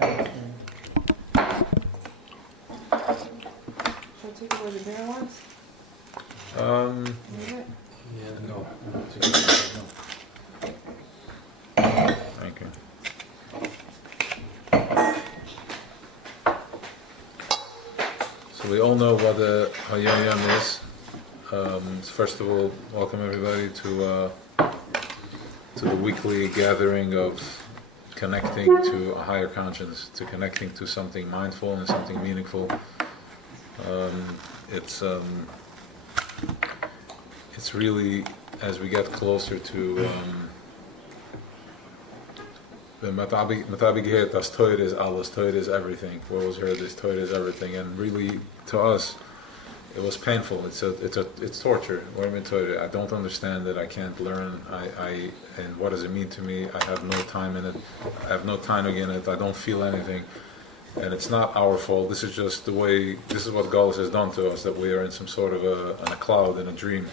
I take away the bigger ones? Leave it? Yeah, no. Thank you. So we all know what a Hayom is. First of all, welcome everybody to the weekly gathering of connecting to a higher conscience, to connecting to something mindful and something meaningful. It's really, as we get closer to the Matabi Gehet, das Torah is alles, Torah is everything. What was heard is Torah is everything, and really to us, it was painful. It's torture. What I mean Torah, I don't understand it. I can't learn. And what does it mean to me? I have no time in it. I have no time in it. I don't feel anything. And it's not our fault. This is just the way. This is what Galus has done to us. That we are in some sort of in a cloud, in a dream.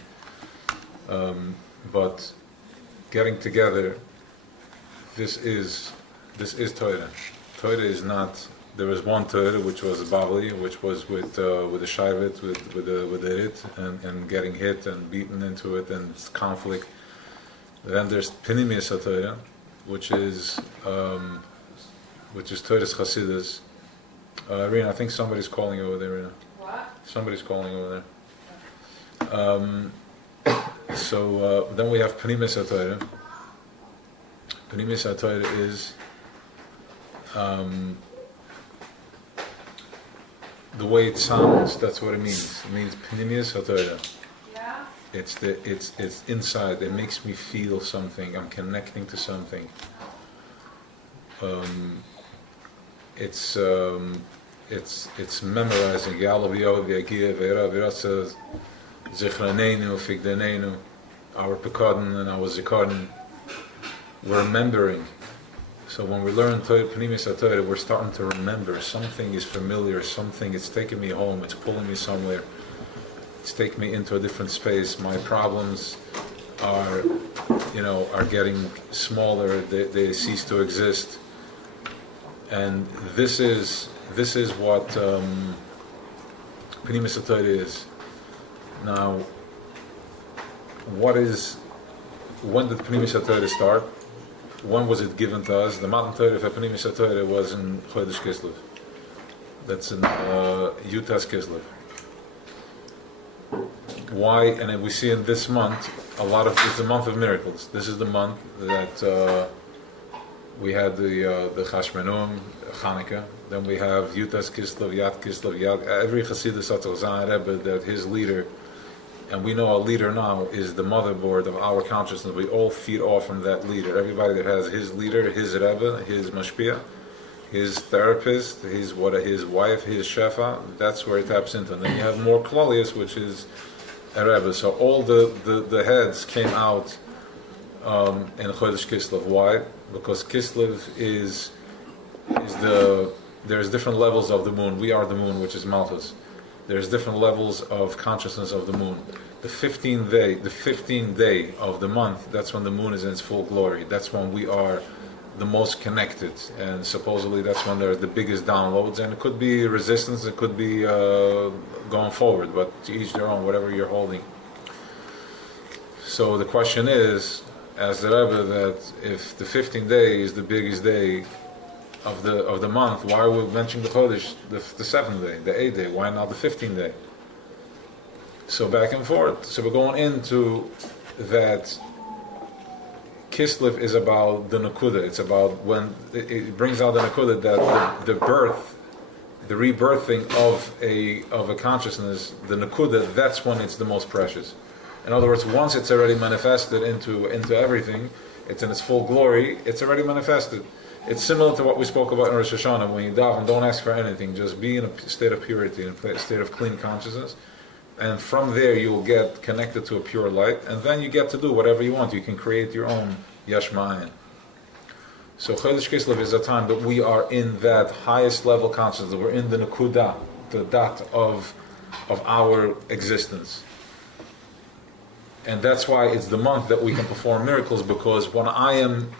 But getting together, this is Torah. Torah is not. There was one Torah which was Bavli, which was with the Shaivet, with the Rit, and getting hit and beaten into it, and conflict. Then there's Pnimius Torah, which is Torah's Chasidus. Rena, I think somebody's calling over there. Rena. What? Somebody's calling over there. So then we have Pnimius Torah. Pnimius Torah is the way it sounds. That's what it means. It means Pnimius Torah. Yeah? It's inside. It makes me feel something. I'm connecting to something. It's memorizing. Our Pekadon and our Zikadon. We're remembering. So when we learn Pnimius Torah, we're starting to remember. Something is familiar. Something. It's taking me home. It's pulling me somewhere. It's taking me into a different space. My problems are getting smaller. They cease to exist. And this is what Pnimius Torah is. Now, when did Pnimius Torah start? When was it given to us? The Matan Torah for Pnimius Torah was in Chodesh Kislev. That's in Yutas Kislev. Why? And then we see in this month it's the month of miracles. This is the month that we had the Chashmenum, Chanukah. Then we have Yutas Kislev, Yad. Every Chassidus Atzal Rebbe, that his leader, and we know our leader now is the motherboard of our consciousness. We all feed off from that leader. Everybody that has his leader, his Rebbe, his Mashpia, his therapist, his wife, his Shefa, that's where it taps into. And then you have more Klolius, which is a Rebbe. So all the heads came out in Chodesh Kislev. Why? Because Kislev there's different levels of the moon. We are the moon, which is Malchus. There's different levels of consciousness of the moon. The 15th day of the month, that's when the moon is in its full glory. That's when we are the most connected, and supposedly that's when there's the biggest downloads. And it could be resistance, it could be going forward, but to each their own, whatever you're holding. So the question is, as the Rebbe, that if the 15th day is the biggest day of the month, why are we mentioning the Chodesh, the 7th day, the 8th day? Why not the 15th day? So back and forth. So we're going into that. Kislev is about the Nakuda. It's about when it brings out the Nakuda, that the birth, the rebirthing of a consciousness, the Nakuda. That's when it's the most precious. In other words, once it's already manifested into everything, it's in its full glory. It's already manifested. It's similar to what we spoke about in Rosh Hashanah. When you daven, don't ask for anything. Just be in a state of purity, in a state of clean consciousness. And from there, you'll get connected to a pure light. And then you get to do whatever you want. You can create your own Yesh Ma'ayin. So Chodesh Kislev is a time that we are in that highest level consciousness. We're in the Nakuda, the dot of our existence. And that's why it's the month that we can perform miracles, because when I am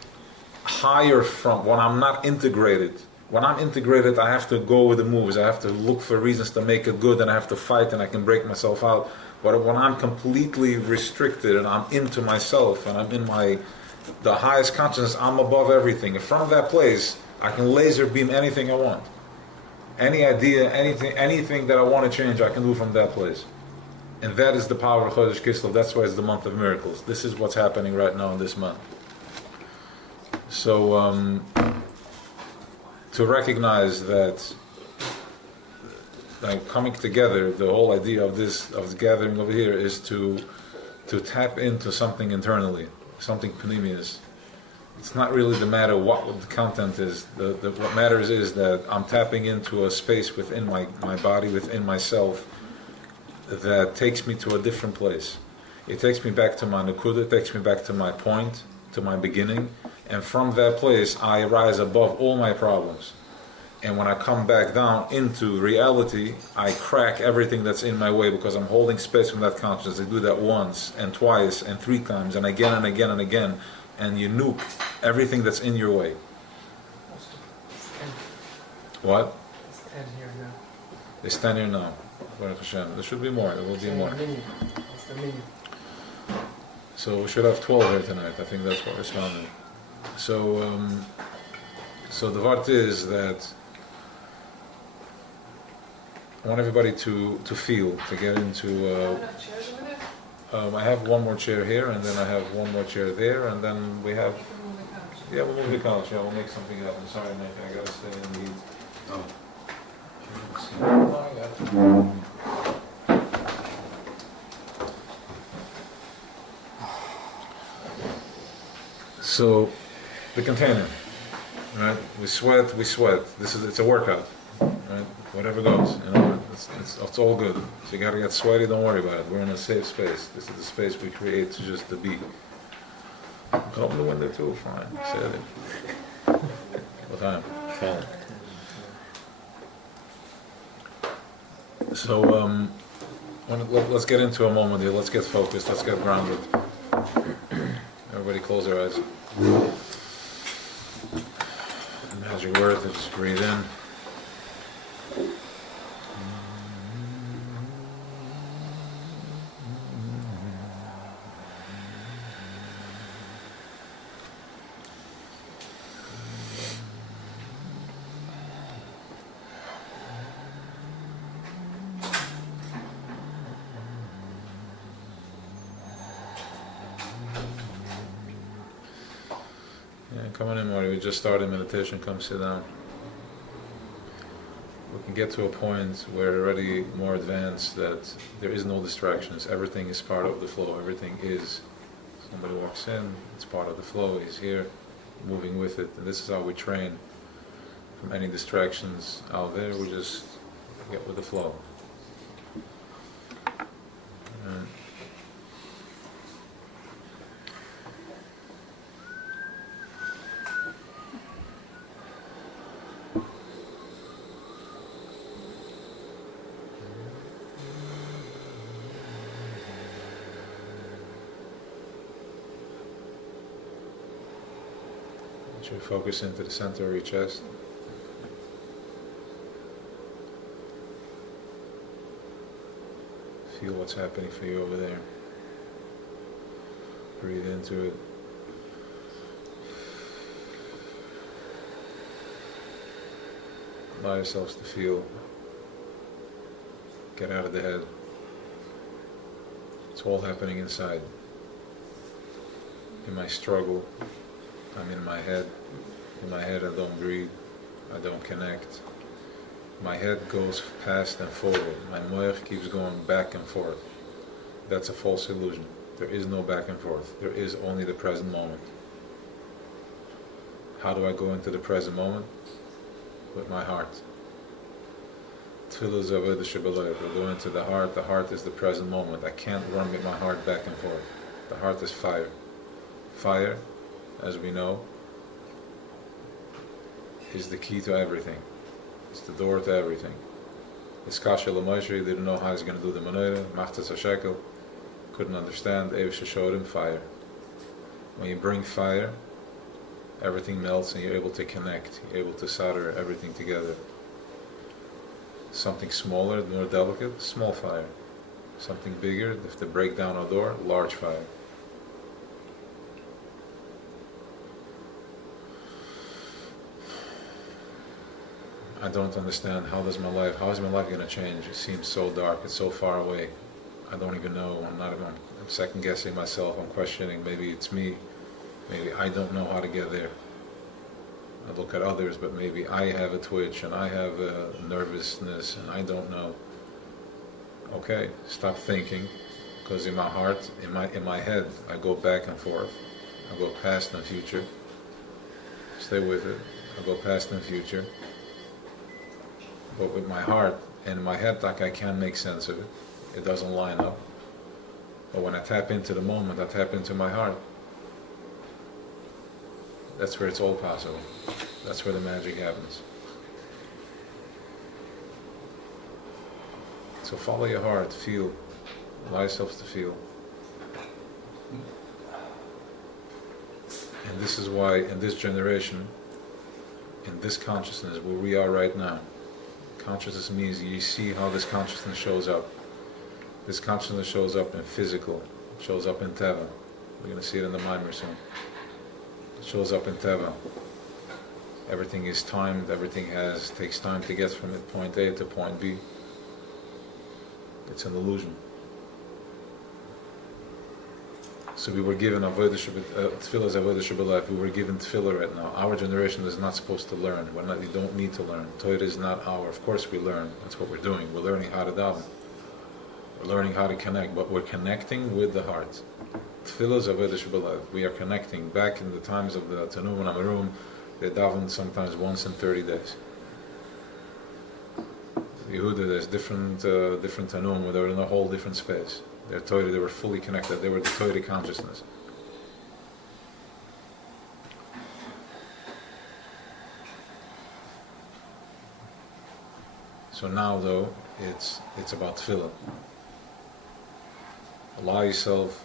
higher from, when I'm not integrated When I'm integrated, I have to go with the moves. I have to look for reasons to make it good, and I have to fight, and I can break myself out. But when I'm completely restricted and I'm into myself and I'm in the highest consciousness, I'm above everything. And from that place, I can laser beam anything I want. Any idea, anything that I want to change, I can do from that place. And that is the power of Chodesh Kislev. That's why it's the month of miracles. This is what's happening right now in this month. So, to recognize that, like, coming together, the whole idea of this gathering over here is to tap into something internally, something panemius. It's not really the matter what the content is. What matters is that I'm tapping into a space within my body, within myself, that takes me to a different place. It takes me back to my nakuda, it takes me back to my point, to my beginning, and from that place I rise above all my problems. And when I come back down into reality, I crack everything that's in my way because I'm holding space from that consciousness. I do that once and twice and 3 times and again and again and again, and you nuke everything that's in your way. What? It's 10 here now. It's 10 here now. Baruch Hashem. There should be more. There will be more. It's the minute. So we should have 12 here tonight. I think that's what we're responding. So, so the vart is that I want everybody to feel, to get into. Enough chairs over there? I have one more chair here, and then I have one more chair there, and then we have. You can move the couch. Yeah, we'll move the couch. Yeah, we'll make something happen. Sorry, Nick, I gotta stay in the heat. Oh. Oh, I got it. So, the container, right? We sweat. It's a workout, right? Whatever goes, it's all good. So you gotta get sweaty. Don't worry about it. We're in a safe space. This is the space we create to just to be. You can open the window too. Fine. Say it. What time? Fine. So, let's get into a moment here. Let's get focused. Let's get grounded. Everybody close their eyes. Magic word to just breathe in. Come on in, Marty. We just started meditation. Come sit down. We can get to a point where we're already more advanced that there is no distractions. Everything is part of the flow. Everything is. Somebody walks in, it's part of the flow. He's here, moving with it. And this is how we train from any distractions out there. We just get with the flow. And you focus into the center of your chest. Feel what's happening for you over there. Breathe into it. Allow yourselves to feel. Get out of the head. It's all happening inside. In my struggle, I'm in my head. In my head I don't breathe. I don't connect. My head goes past and forward. My moich keeps going back and forth. That's a false illusion. There is no back and forth. There is only the present moment. How do I go into the present moment? With my heart. Tefillah zaved shebelev. I go into the heart. The heart is the present moment. I can't run with my heart back and forth. The heart is fire. Fire, as we know, is the key to everything. It's the door to everything. Iskasha Moshe didn't know how he's going to do the menorah. Machtas HaShekel couldn't understand. Eivisha showed him fire. When you bring fire, everything melts and you're able to connect, you're able to solder everything together. Something smaller, more delicate, small fire. Something bigger, if to break down a door, large fire. I don't understand how is my life going to change? It seems so dark, it's so far away. I don't even know, I'm second guessing myself, I'm questioning, maybe it's me, maybe I don't know how to get there. I look at others, but maybe I have a twitch and I have a nervousness and I don't know. Okay, stop thinking, because in my heart, in my head, I go back and forth. I go past and future. Stay with it. I go past and future. But with my heart and my head, like I can't make sense of it. It doesn't line up. But when I tap into the moment, I tap into my heart. That's where it's all possible. That's where the magic happens. So follow your heart, feel, allow yourself to feel. And this is why in this generation, in this consciousness where we are right now, consciousness means you see how this consciousness shows up. This consciousness shows up in physical, it shows up in Teva. We're going to see it in the Mimer soon. It shows up in Teva. Everything is timed, everything takes time to get from it, point A to point B. It's an illusion. So we were given tefillah as avodah shebelev. We were given tefillah right now. Our generation is not supposed to learn. We don't need to learn. Torah is not our. Of course we learn. That's what we're doing. We're learning how to daven. We're learning how to connect, but we're connecting with the heart. Tefillah is avodah shebelev. We are connecting. Back in the times of the Tanum and Amarum, they davened sometimes once in 30 days. Yehuda, there's different Tanum where they're in a whole different space. Their Torah, they were fully connected. They were the Torah consciousness. So now, though, it's about tefillah. Allow yourself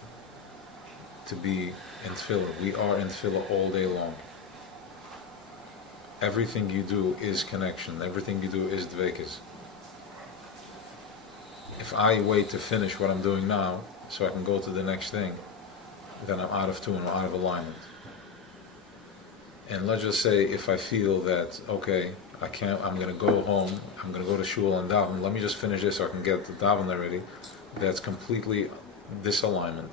to be in tefillah. We are in tefillah all day long. Everything you do is connection. Everything you do is dveikus. If I wait to finish what I'm doing now so I can go to the next thing, then I'm out of tune, I'm out of alignment. And let's just say if I feel that, okay, I'm going to go home, I'm going to go to shul and daven, let me just finish this so I can get the daven already, that's completely disalignment.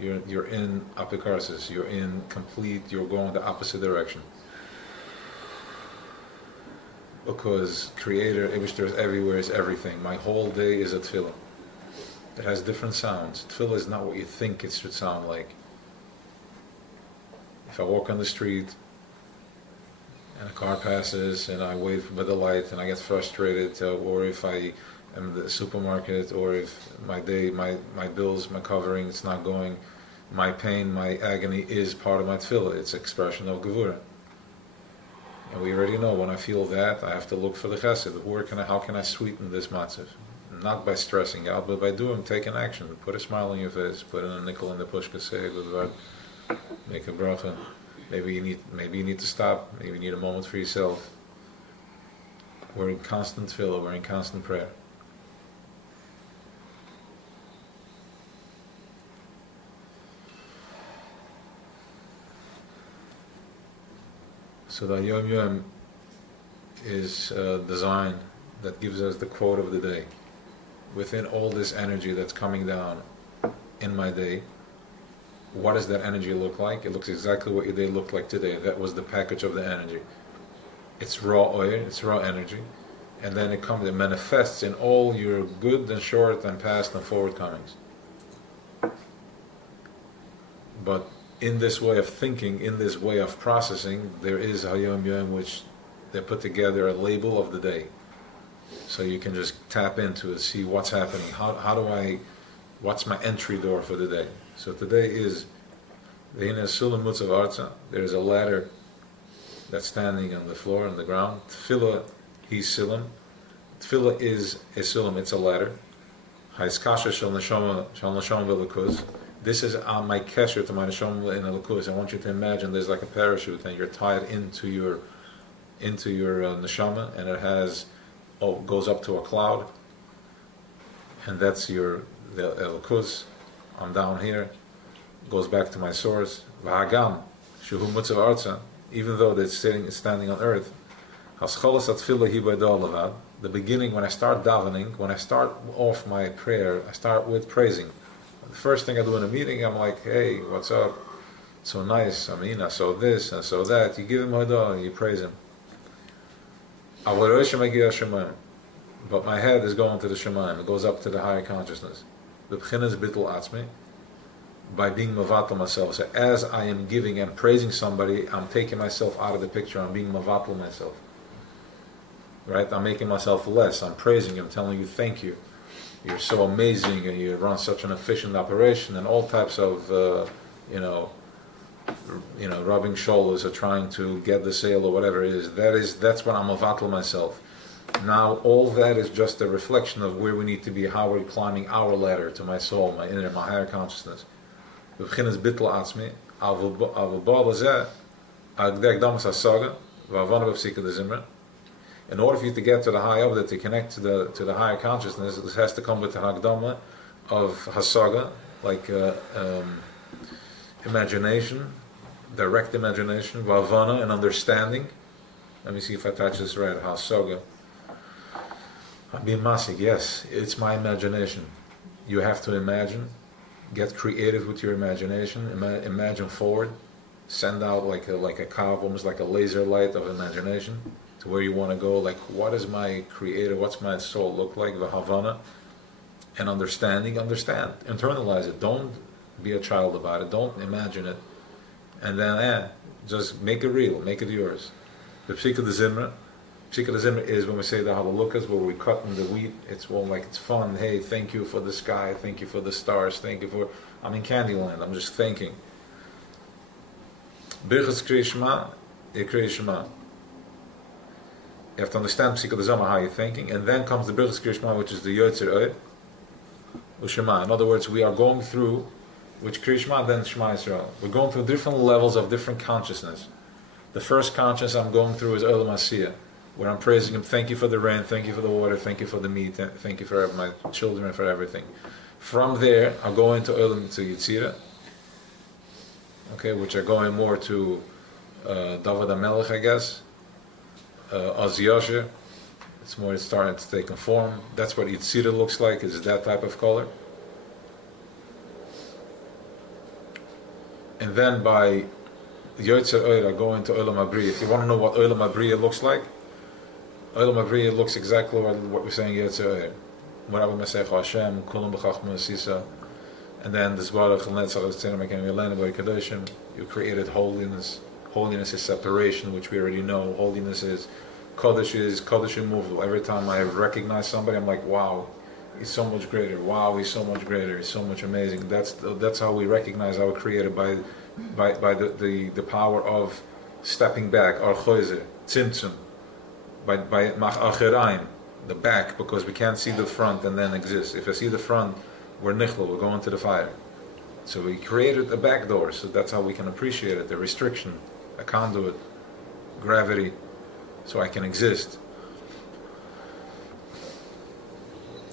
You're in apikarsis, you're going the opposite direction. Because Creator, Eibishter is everywhere, is everything. My whole day is a tefillah. It has different sounds. Tefillah is not what you think it should sound like. If I walk on the street and a car passes and I wait by the light and I get frustrated, or if I am in the supermarket, or if my day, my bills, my covering, it's not going, my pain, my agony is part of my tefillah. It's expression of gevurah. And we already know when I feel that, I have to look for the chesed. How can I sweeten this matzav? Not by stressing out, but by taking action. Put a smile on your face, put in a nickel in the pushka, say a good word, make a bracha. Maybe you need to stop, maybe you need a moment for yourself. We're in constant tefillah, we're in constant prayer. So the Yom Yom is a design that gives us the quote of the day. Within all this energy that's coming down in my day, what does that energy look like? It looks exactly what your day looked like today. That was the package of the energy. It's raw oil, it's raw energy, and then it manifests in all your good and short and past and forward comings. But in this way of thinking, in this way of processing, there is Hayom Yom, which they put together a label of the day. So you can just tap into it, see what's happening. What's my entry door for the day? So today is V'hine Sulam Mutzav Arza. There is a ladder that's standing on the floor, on the ground. Tefillah, he's Silam. Tefillah is a Sulam, it's a ladder. Haiskasha Shal Neshama V'Lekuz. This is on my kesher to my neshama in the lakus. I want you to imagine there's like a parachute, and you're tied into your neshama, and it goes up to a cloud, and that's the lakus. I'm down here, goes back to my source. V'hagam shehu mutzav arza, even though it's standing on earth. Hascholas atfilah hi b'yado levad. The beginning, when I start davening, when I start off my prayer, I start with praising. The first thing I do in a meeting, I'm like, hey, what's up? So nice. I mean, I saw this and saw that. You give him hodah and you praise him. But my head is going to the Shemaim. It goes up to the higher consciousness. The b'chinas bittul atzmi, by being mavatal myself. So as I am giving and praising somebody, I'm taking myself out of the picture. I'm being mavatal myself. Right? I'm making myself less. I'm praising you. I'm telling you thank you. You're so amazing, and you run such an efficient operation, and all types of, rubbing shoulders or trying to get the sale or whatever it is. That's when I'm mavatal myself. Now all that is just a reflection of where we need to be, how we're climbing our ladder to my soul, my inner, my higher consciousness. In order for you to get to the high of it, to connect to the higher consciousness, this has to come with the hagdama of hasaga, like imagination, direct imagination, vavana, and understanding. Let me see if I touch this right. Hasaga. Being masik, yes, it's my imagination. You have to imagine, get creative with your imagination. Imagine forward, send out like a cow, almost like a laser light of imagination, to where you want to go. Like, what is my creator? What's my soul look like? The Havana and understanding. Understand, internalize it. Don't be a child about it. Don't imagine it, and then just make it real. Make it yours. The Psika de Zimra. Psika de Zimra is when we say the Halalukas, where we cut in the wheat. It's it's fun. Hey, thank you for the sky. Thank you for the stars. Thank you for. I'm in Candyland. I'm just thanking. Birchas Kriyishma, Kriyishma. You have to understand Psika de Zimra, how you're thinking, and then comes the Birchas Kriyishma, which is the Yotzer Oid Ushema. In other words, we are going through, which Kriyishma, then Shema Yisrael. We're going through different levels of different consciousness. The first consciousness I'm going through is Olam Asiyah, where I'm praising Him. Thank you for the rain, thank you for the water, thank you for the meat, thank you for my children and for everything. From there, I'll go into Olam to Yitzira, which are going more to David HaMelech, I guess. Az Yasher, it's starting to take a form. That's what Yitzira looks like. It's that type of color. And then by Yotzer Oir, I go into Olam Abriya. If you want to know what Olam Abriya looks like, Olam Abriya looks exactly what we're saying Yotzer Oir. Whatever Mesech Hashem, Kulam B'Chachma Sisa, and then this Baruch Netzach Tzedem Mekem Yelena B'Ri Kadoshim. You created holiness. Holiness is separation, which we already know. Holiness is Kodesh immovable. Every time I recognize somebody, I'm like, wow, he's so much greater. Wow, he's so much greater. He's so much amazing. That's how we recognize our Creator, by the power of stepping back, our choizer, tzimtzum, by mach acheraim, the back, because we can't see the front and then exist. If I see the front, we're nichlo, we're going to the fire. So we created a back door, so that's how we can appreciate it, the restriction, a conduit, gravity, so I can exist.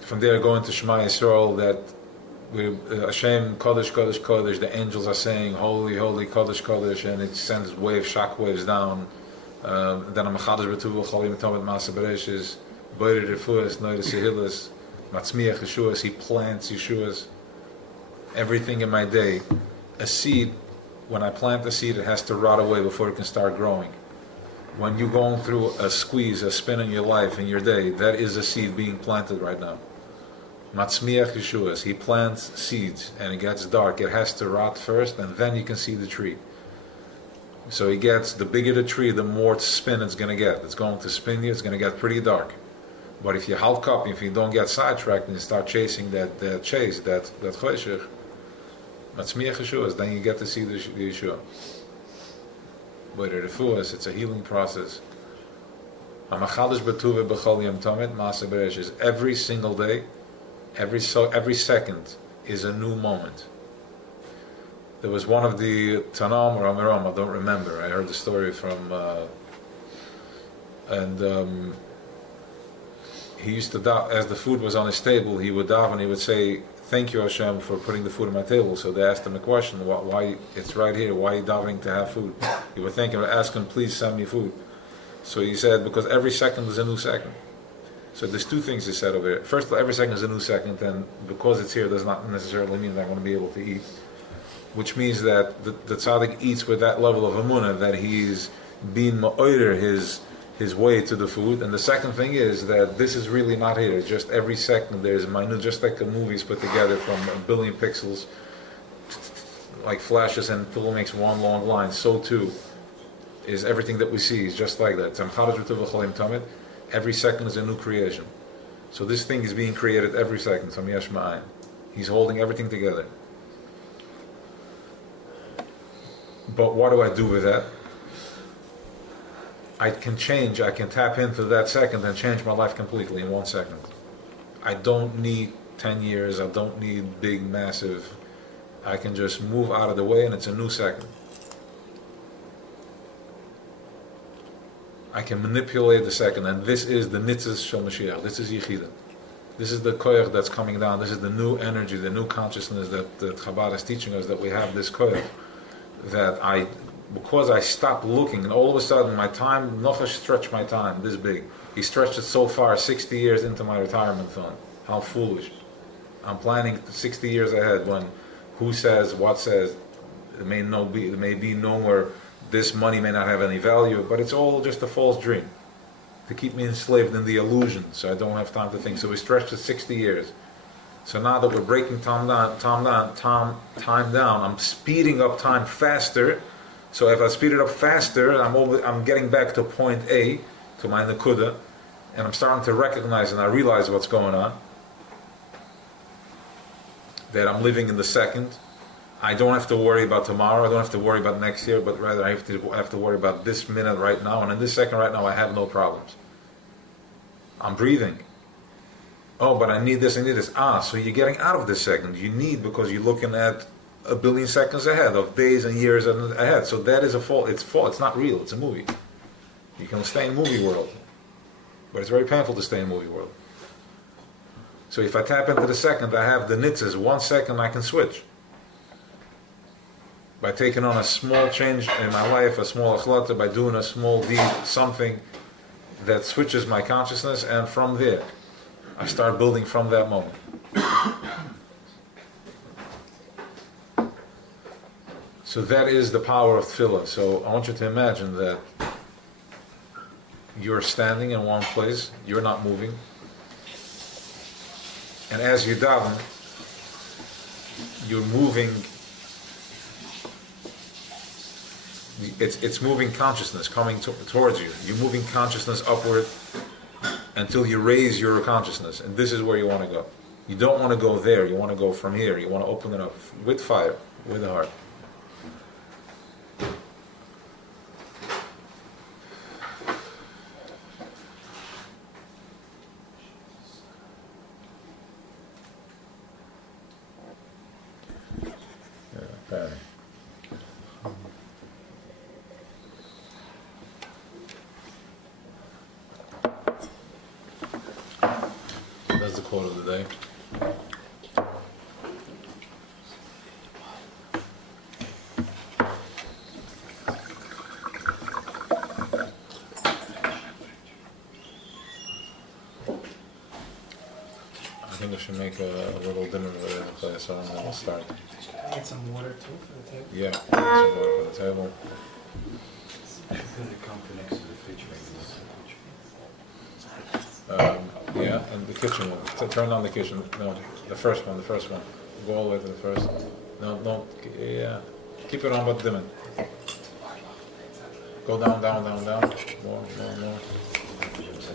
From there, going to Shema Yisrael, that we Hashem, Kodesh, Kodesh, Kodesh, the angels are saying, Holy, Holy, Kodesh, Kodesh, and it sends shock waves down. Then I'm Chadash B'Tuv, Cholim Tomet Masa Bereshis, Boire Refuas, Noire Sehillas, Matzmiach Yeshuas, He plants Yeshuas. Everything in my day, a seed, when I plant a seed, it has to rot away before it can start growing. When you're going through a squeeze, a spin in your life, in your day, that is a seed being planted right now. Matzmiach Yeshuas, He plants seeds, and it gets dark. It has to rot first, and then you can see the tree. So the bigger the tree, the more spin it's going to get. It's going to spin you, it's going to get pretty dark. But if you halk up, if you don't get sidetracked and you start chasing that choshech, Matzmiach Yeshuas, then you get to see the Yeshua. But the refuas, it's a healing process. Every single day, every second is a new moment. There was one of the Tanam or Amiram, I don't remember. I heard the story from, he used to, as the food was on his table, he would daven, he would say, "Thank you, Hashem, for putting the food on my table." So they asked him a question, why it's right here, why are you davening to have food? He would thank him, ask him, "Please send me food." So he said, because every second is a new second. So there's two things he said over here. First of all, every second is a new second, and because it's here does not necessarily mean that I'm going to be able to eat. Which means that the tzaddik eats with that level of emunah, that he's being ma'oder his way to the food. And the second thing is that this is really not here. It's just every second there's minute, just like a movie's put together from a billion pixels, like flashes, and until it makes one long line. So too is everything that we see is just like that. Every second is a new creation. So this thing is being created every second. He's holding everything together. But what do I do with that? I can tap into that second and change my life completely in 1 second. I don't need 10 years, I don't need big, massive. I can just move out of the way and it's a new second. I can manipulate the second, and this is the nitzes shel Mashiach. This is Yechida. This is the koyach that's coming down. This is the new energy, the new consciousness that Chabad is teaching us, that we have this koyach. Because I stopped looking, and all of a sudden my time, Nochash stretched my time this big. He stretched it so far, 60 years into my retirement fund. How foolish. I'm planning 60 years ahead when who says, what says, it may be no more, this money may not have any value, but it's all just a false dream to keep me enslaved in the illusion, so I don't have time to think. So we stretched it 60 years. So now that we're breaking time down, I'm speeding up time faster. So if I speed it up faster, I'm getting back to point A, to my Nakuda, and I'm starting to recognize and I realize what's going on. That I'm living in the second. I don't have to worry about tomorrow, I don't have to worry about next year, but rather I have to worry about this minute right now, and in this second right now I have no problems. I'm breathing. Oh, but I need this, I need this. So you're getting out of this second. You need, because you're looking at a billion seconds ahead, of days and years ahead. So that is a fault. It's not real, it's a movie. You can stay in movie world, but it's very painful to stay in movie world. So if I tap into the second, I have the nitzes. 1 second I can switch. By taking on a small change in my life, a small achlata, by doing a small deed, something that switches my consciousness, and from there, I start building from that moment. So that is the power of tefillah. So I want you to imagine that you're standing in one place, you're not moving, and as you daven, you're moving. It's moving consciousness coming towards you. You're moving consciousness upward until you raise your consciousness, and this is where you want to go. You don't want to go there. You want to go from here. You want to open it up with fire, with the heart. Okay. That's the quote of the day. I think we should make a little dinner ready to play a song, and then we'll start. I get some water too for the table. Yeah, some water for the table. Yeah, and the kitchen one. Turn on the kitchen. No, the first one. Go all the way to the first. No, yeah. Keep it on, but dim it. Go down. More.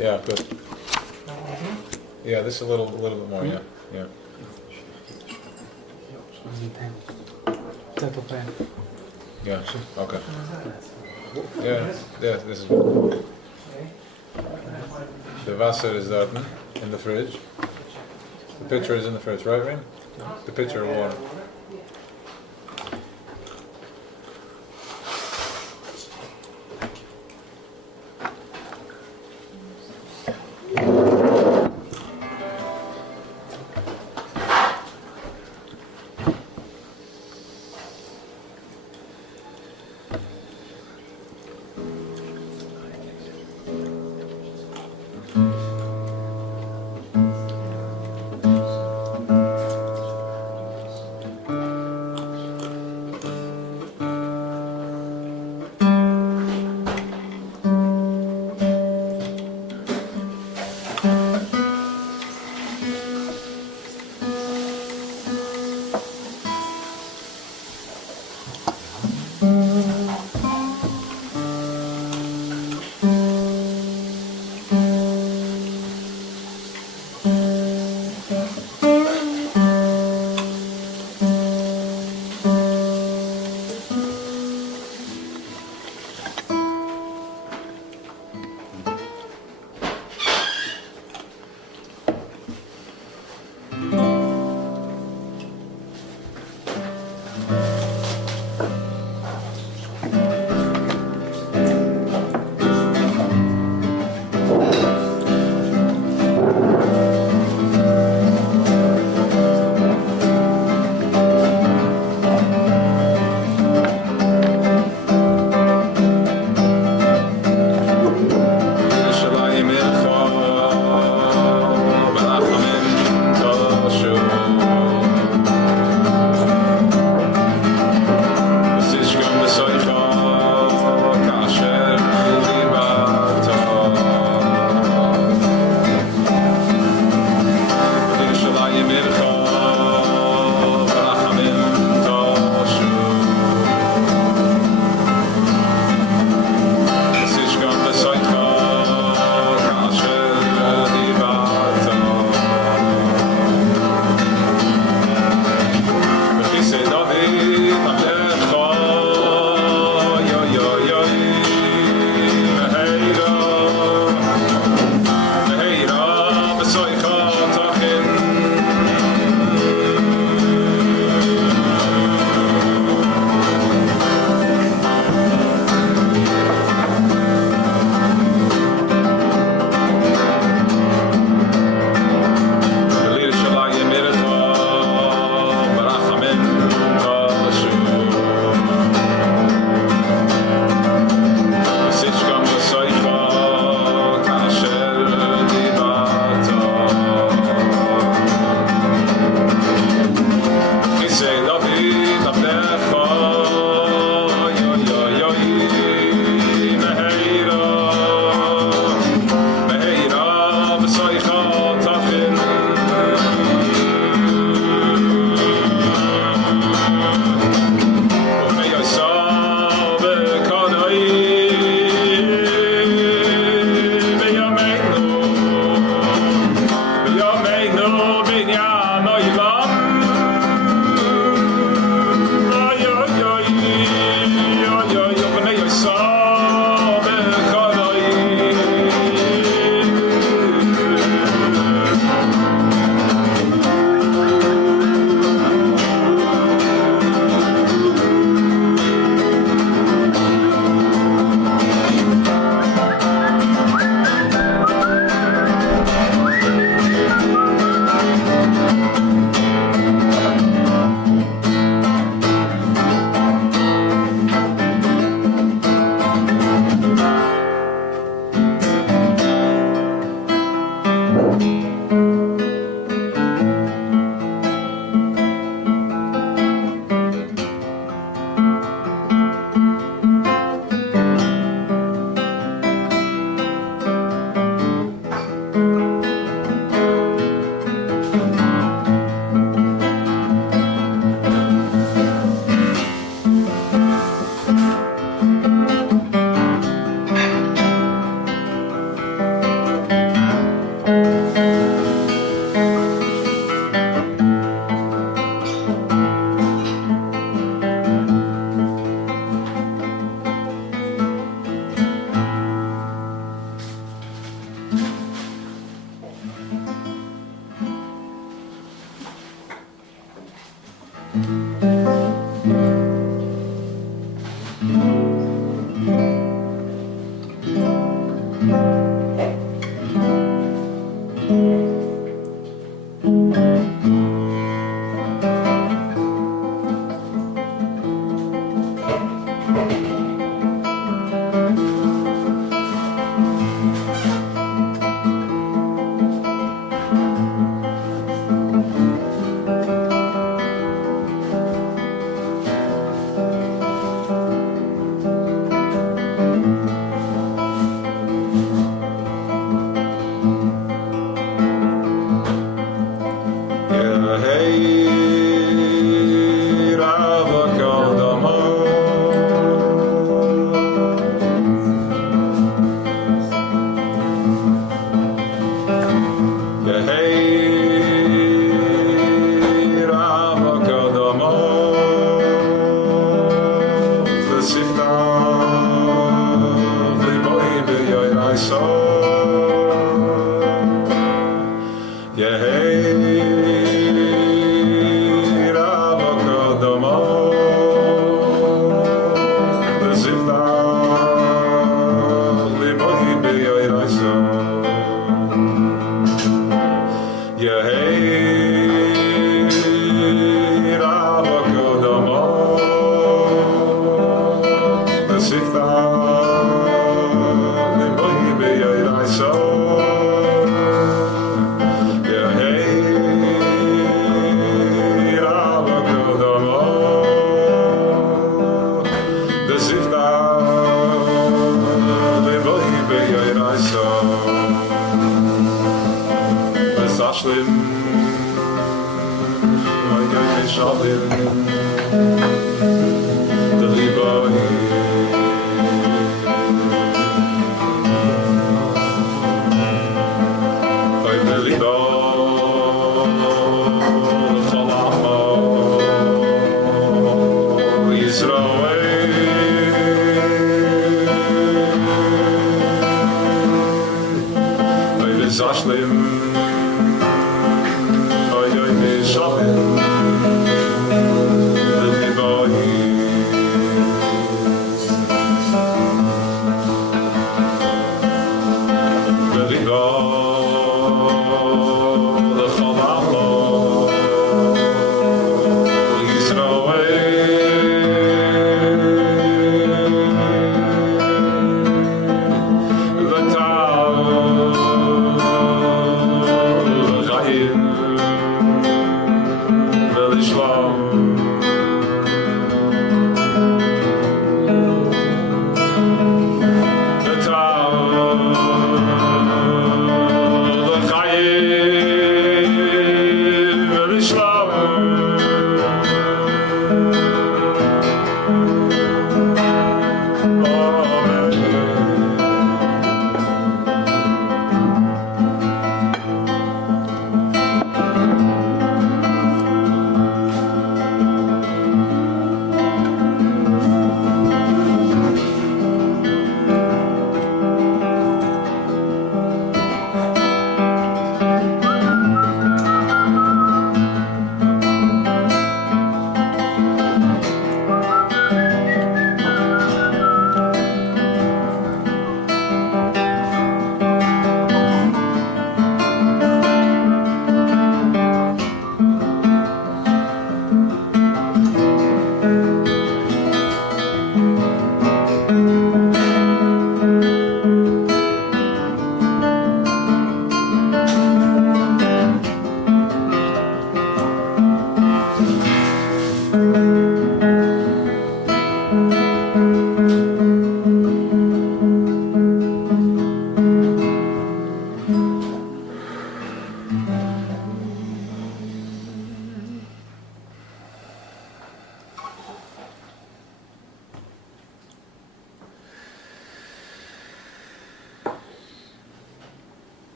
Yeah, good. Yeah, this is a little bit more. Yeah. Yeah. Okay. Yeah. This is good. The Wasser is in the fridge. The pitcher is in the fridge, right, Rin? The pitcher of water.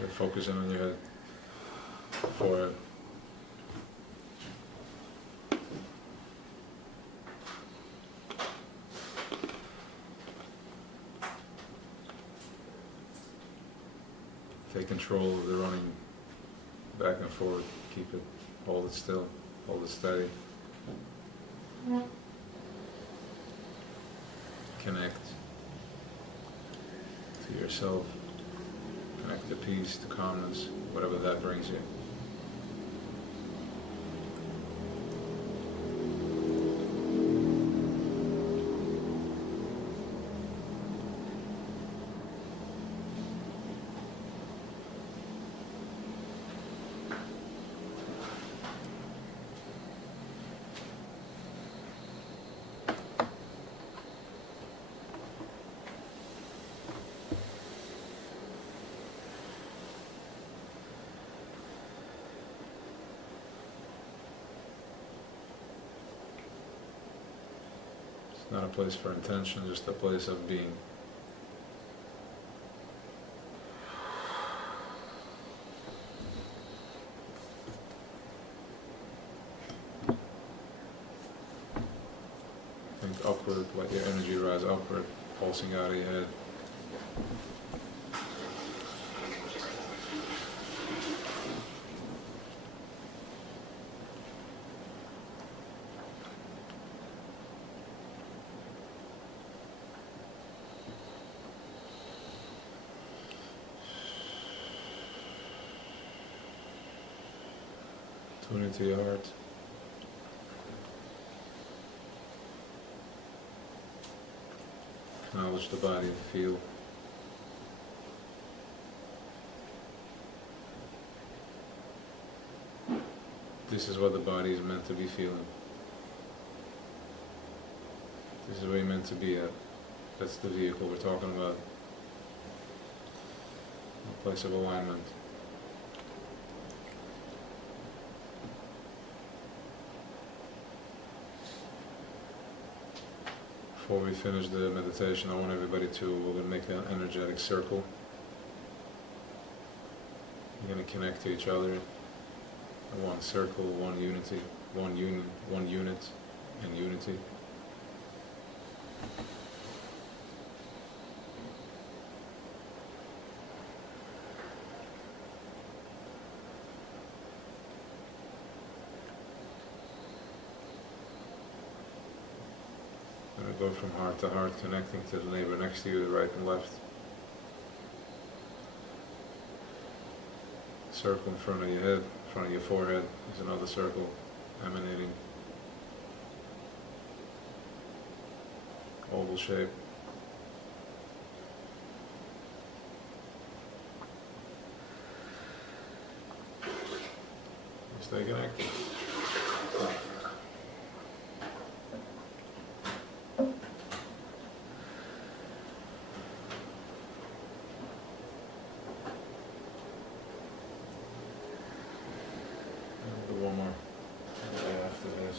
You're focusing on your head, forehead. Take control of the running back and forward. Keep it, hold it still, hold it steady. Connect to yourself. Connect to peace, to calmness, whatever that brings you. It's not a place for intention, just a place of being. Think upward, let your energy rise upward, pulsing out of your head. Tune into your heart. Acknowledge the body, feel. This is what the body is meant to be feeling. This is where you're meant to be at. That's the vehicle we're talking about. A place of alignment. Before we finish the meditation, I want everybody to, we're going to make an energetic circle. You're going to connect to each other in one circle, one unity, one unit in unity. Go from heart to heart, connecting to the neighbor next to you, the right and left. Circle in front of your head, in front of your forehead is another circle emanating. Oval shape. Stay connected. One more after this.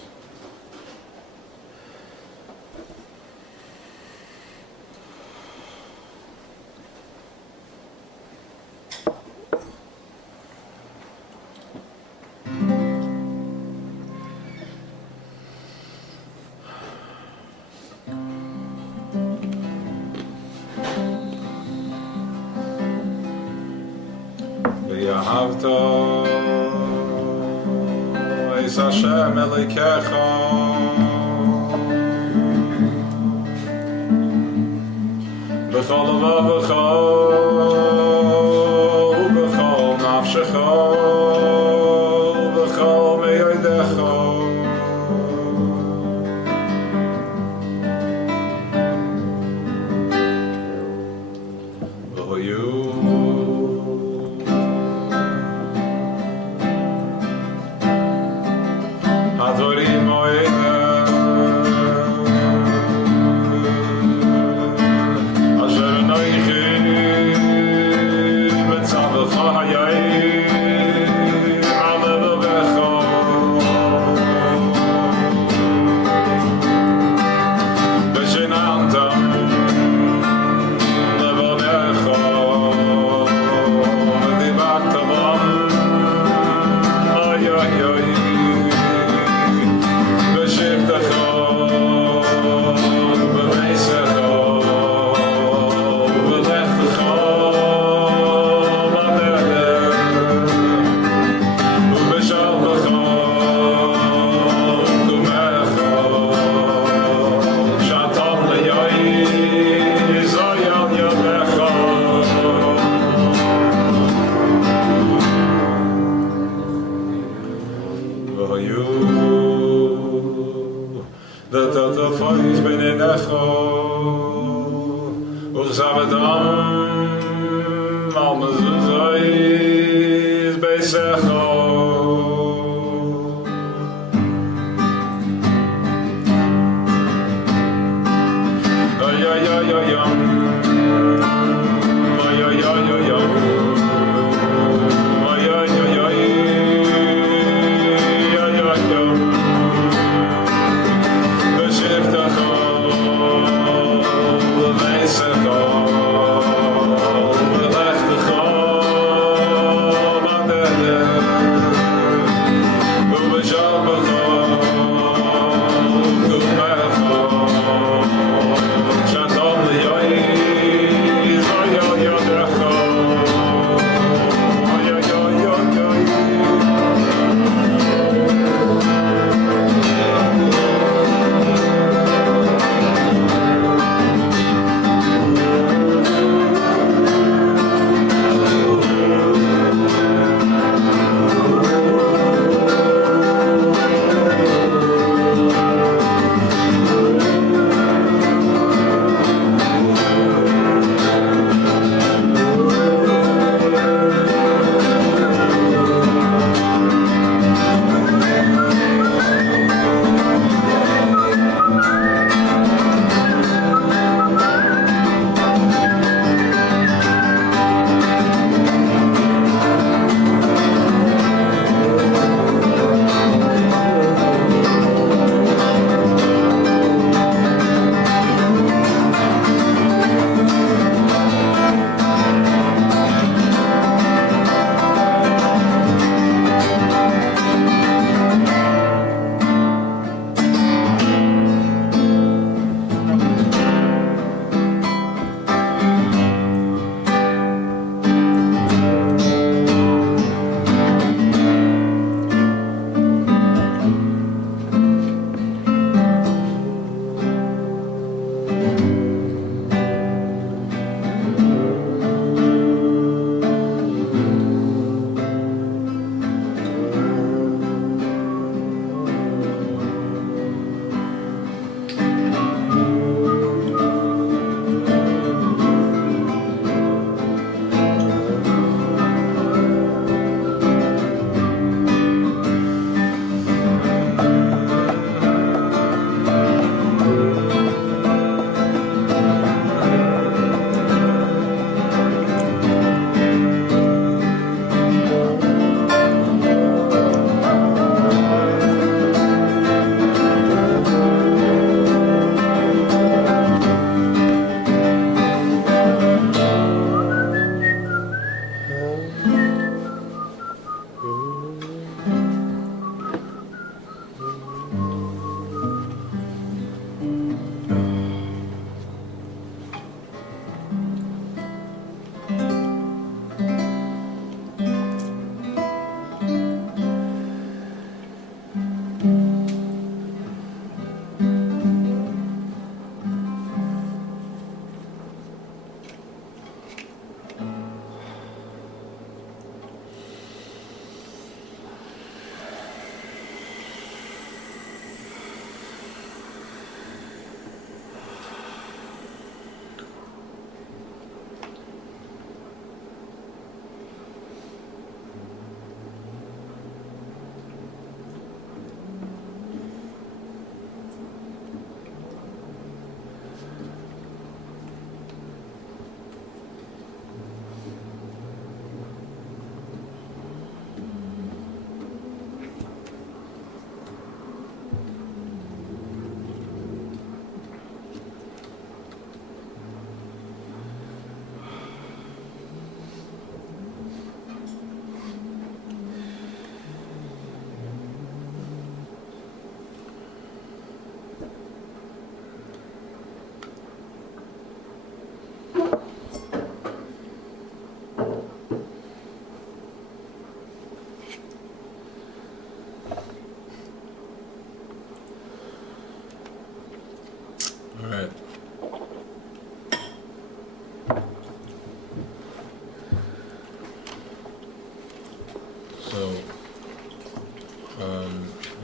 Weisz Hashem Elokecha B'chol levavecha U'b'chol nafshecha U'b'chol me'yodecha V'hoyu Advorim Asher Noichi Beitecho Uzavadam Al Mezuzah Beisecho Ay ay ay ay ay ay ay ay ay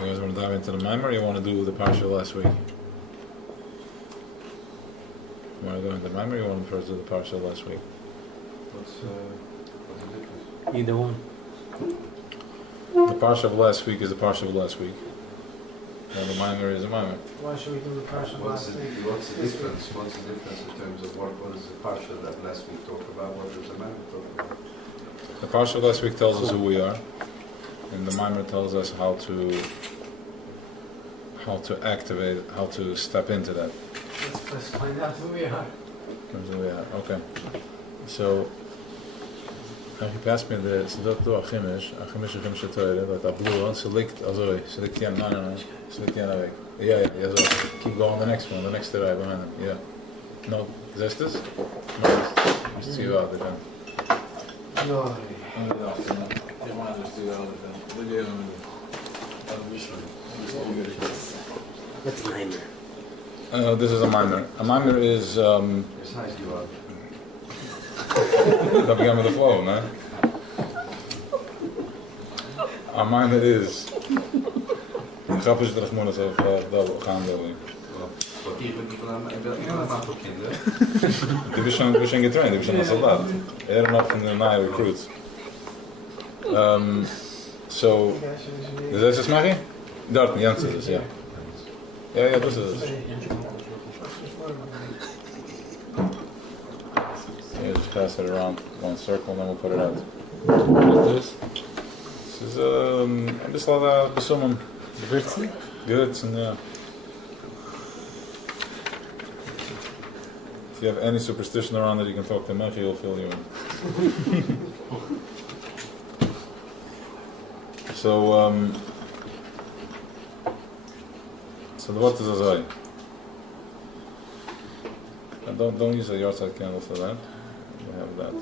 You guys want to dive into the mimer, or you want to do the parsha last week? You want to go into the memory or you want to first do the parsha last week? What's the difference? Either one. The parsha of last week is the parsha of last week. And the mimer is a mimer. Why should we do the parsha What's last the, week? what's the difference? What's the difference in terms of what is the parsha that last week talked about? What does the man talk about? The parsha of last week tells us who we are, and the mimer tells us how to activate, how to step into that. Let's first find out who we are. Who we are. Okay. So, he passed me the Sedot to Achimish Atoyre, that Ablu, select Azoi, select Yan, no, select Yan away. Yeah, so keep going the next one, the next area behind him. Yeah. No, is this? No, just see you out there. No. That's mimer. This is a mimer. A mimer is Besides you are. dat began met de flow, man. A mimer is. Grappig is dat ik moet eens even gaan doen. Wat hier ben ik een aantal kinderen. Die zijn getraind, die zijn een soldaat. Nog van de nieuwe recruits. So, is this Maggie? Dort, Jens is ja. Ja, dat is het. Yeah, just pass it around one circle and then we'll put it out. What is this? This is I'm just like besummen. Good, and yeah. If you have any superstition around it, you can talk to Maggie, he'll fill you in. So the what is azai? Don't use a yahrzeit candle for that. You have that,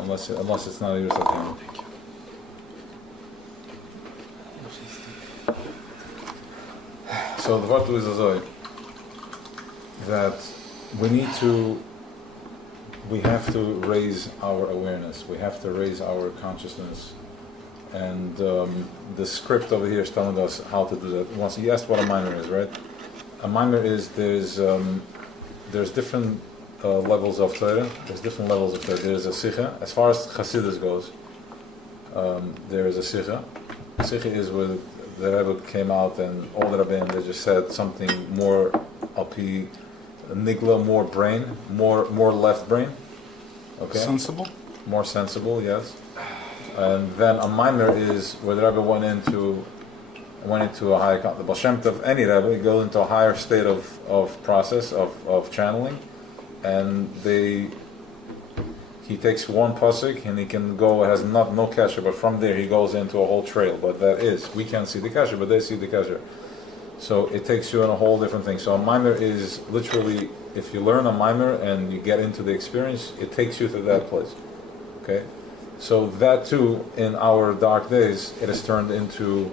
unless it's not a yahrzeit candle. So the what is azai? That we have to raise our awareness. We have to raise our consciousness. And the script over here is telling us how to do that. Once you asked what a mimer is, right? A mimer is there's different levels of Torah. There's different levels of Torah. There's a sikha. As far as Chassidus goes, there is a sikha. Sikha is where the Rebbe came out and all the Rebbeim, they just said something more alpi nigla, more brain, more left brain. Okay. Sensible. More sensible, yes. And then a mimer is where the Rebbe went into a higher, the Baal Shem Tov, any Rebbe, he goes into a higher state of process, of channeling, and he takes one pasuk and he can go, has no kasher, but from there he goes into a whole trail, but we can't see the kasher, but they see the kasher. So it takes you in a whole different thing. So a mimer is literally, if you learn a mimer and you get into the experience, it takes you to that place. Okay? So that too, in our dark days, it has turned into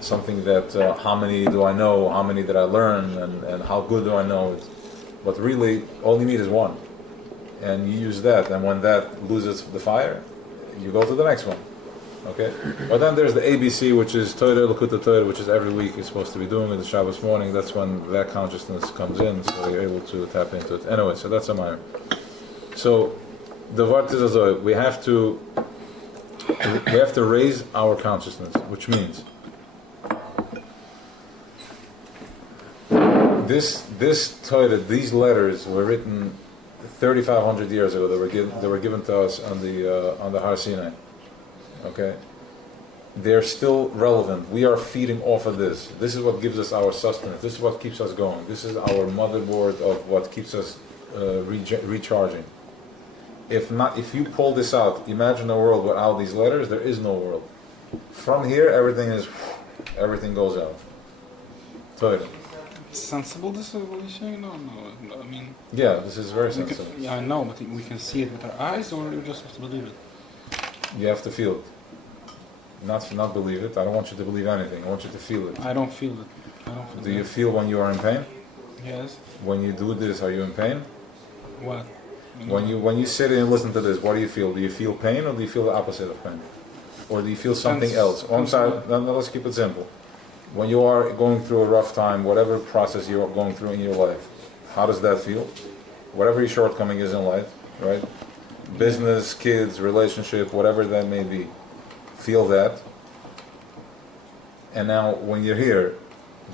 something that how many do I know, how many did I learn, and how good do I know it. But really, all you need is one. And you use that, and when that loses the fire, you go to the next one. Okay? But then there's the ABC, which is Torah, Lakuta Torah, which is every week you're supposed to be doing it, the Shabbos morning. That's when that consciousness comes in, so you're able to tap into it. Anyway, so that's a minor. So, the Vart is also, we have to raise our consciousness, which means this Torah, these letters were written 3,500 years ago. They were given to us on the Har Sinai. Okay, they're still relevant. We are feeding off of this. This is what gives us our sustenance. This is what keeps us going. This is our motherboard of what keeps us recharging. If you pull this out, imagine a world without these letters. There is no world. From here, everything goes out. Torah. Sensible, this is what you're saying? No, I mean... Yeah, this is very sensible. Yeah, I know, but we can see it with our eyes, or we just have to believe it? You have to feel it. Not believe it. I don't want you to believe anything. I want you to feel it. I don't feel it. Do you feel when you are in pain? Yes. When you do this, are you in pain? What? When you sit and listen to this, what do you feel? Do you feel pain, or do you feel the opposite of pain? Or do you feel something else? Oh, I'm sorry, no, let's keep it simple. When you are going through a rough time, whatever process you are going through in your life, how does that feel? whatever your shortcoming is in life, right? Business, kids, relationship, whatever that may be. Feel that. And now, when you're here,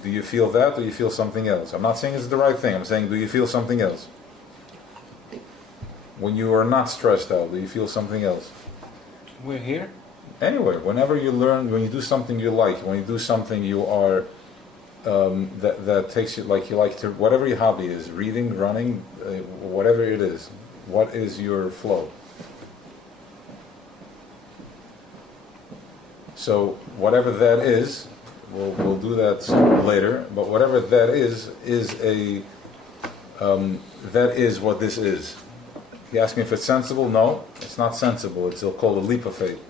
do you feel that or do you feel something else? I'm not saying it's the right thing. I'm saying, do you feel something else? When you are not stressed out, do you feel something else? We're here. Anyway, whenever you learn, when you do something you like, when you do something you are, that takes you, like you like to, whatever your hobby is, reading, running, whatever it is, what is your flow? So whatever that is, we'll do that later, but whatever that is a, that is what this is. You ask me if it's sensible? No, it's not sensible. It's called a leap of faith.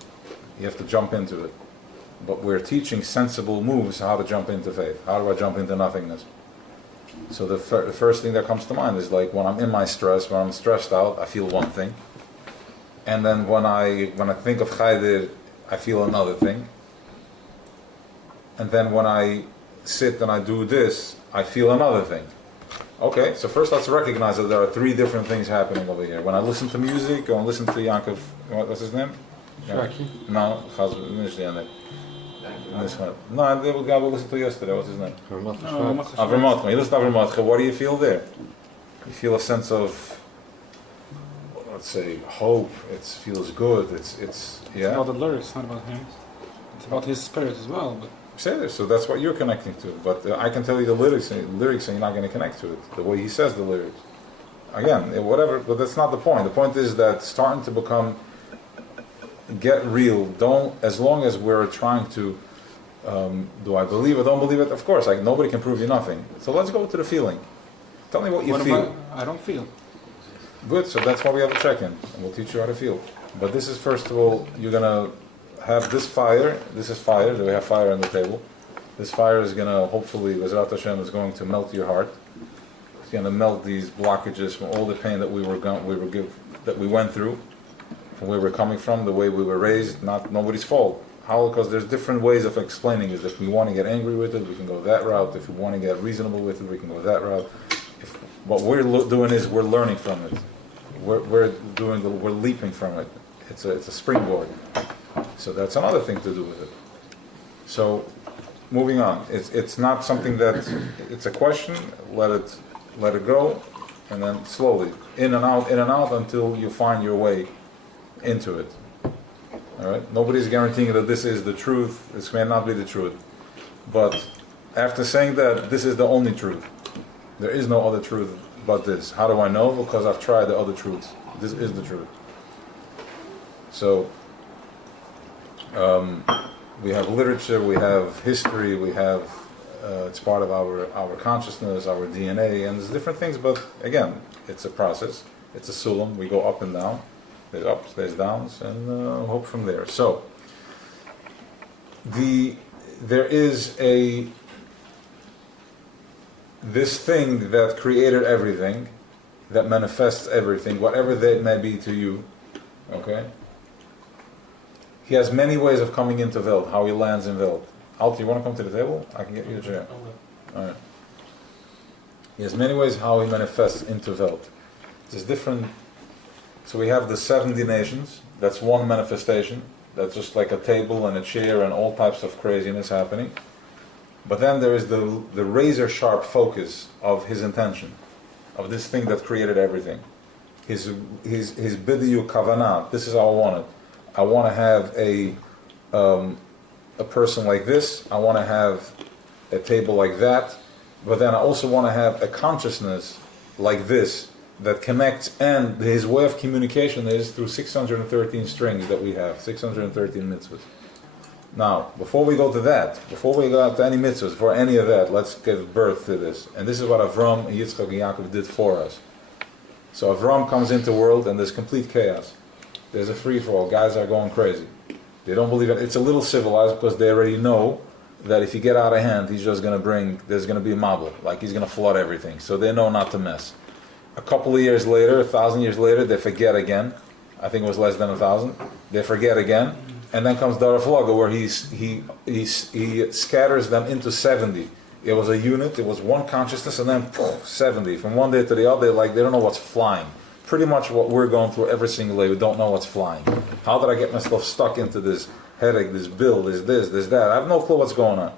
You have to jump into it. But we're teaching sensible moves how to jump into faith. How do I jump into nothingness? So the first thing that comes to mind is like when I'm in my stress, when I'm stressed out, I feel one thing. And then when I think of Chaydir, I feel another thing. And then when I sit and I do this, I feel another thing. Okay, so first let's recognize that there are three different things happening over here. When I listen to music, or I listen to Yaakov, what's his name? Shraki? No, no, the guy we listened to yesterday, what's his name? Avramotcha. You listen to Avramotcha, what do you feel there? You feel a sense of, let's say, hope. It feels good. It's yeah. About the lyrics, not about him. It's about his spirit as well. But Say this, so that's what you're connecting to. But I can tell you the lyrics, and you're not going to connect to it. The way he says the lyrics. Again, whatever, but that's not the point. The point is that starting to become, get real. Don't, as long as we're trying to, do I believe or don't believe it? Of course, like nobody can prove you nothing. So let's go to the feeling. Tell me what you feel. I don't feel. Good, so that's why we have a check-in, and we'll teach you how to feel. But this is, first of all, you're going to have this fire. This is fire. We have fire on the table. This fire is going to, hopefully, Bezrat Hashem, is going to melt your heart. It's going to melt these blockages from all the pain that we went through, from where we're coming from, the way we were raised. Not nobody's fault. How? Because there's different ways of explaining it. If we want to get angry with it, we can go that route. If we want to get reasonable with it, we can go that route. What we're doing is we're learning from it. We're leaping from it. It's a springboard. So that's another thing to do with it. So, moving on. It's not something that, it's a question. Let it go, and then slowly in and out until you find your way into it. All right. Nobody's guaranteeing that this is the truth. This may not be the truth, but after saying that, this is the only truth. There is no other truth but this. How do I know? Because I've tried the other truths. This is the truth. So, we have literature, we have history, we have, it's part of our consciousness, our DNA, and there's different things, but again, it's a process. It's a sulam. We go up and down. There's ups, there's downs, and hope from there. So, there is this thing that created everything, that manifests everything, whatever that may be to you, okay? He has many ways of coming into Welt, how he lands in Welt. Alt, you want to come to the table? I can get you a chair. Alright. He has many ways how he manifests into Welt. There's different, so we have the 70 nations, that's one manifestation, that's just like a table and a chair and all types of craziness happening. But then there is the razor sharp focus of his intention, of this thing that created everything. His bidiyu kavanah, this is how I want it. I want to have a person like this, I want to have a table like that, but then I also want to have a consciousness like this that connects, and his way of communication is through 613 strings that we have, 613 mitzvahs. Now, before we go to that, before we go to any mitzvahs, before any of that, let's give birth to this. And this is what Avram, Yitzchak, and Yaakov did for us. So Avram comes into the world and there's complete chaos. There's a free-for-all. Guys are going crazy. They don't believe it. It's a little civilized because they already know that if you get out of hand, he's just going to there's going to be a mabul. Like he's going to flood everything. So they know not to mess. A couple of years later, 1,000 years later, they forget again. I think it was less than 1,000. They forget again. And then comes Daraflaga, where he scatters them into 70. It was a unit, it was one consciousness, and then 70. From one day to the other, like they don't know what's flying. Pretty much what we're going through every single day, we don't know what's flying. How did I get myself stuck into this headache, this bill, this, that? I have no clue what's going on.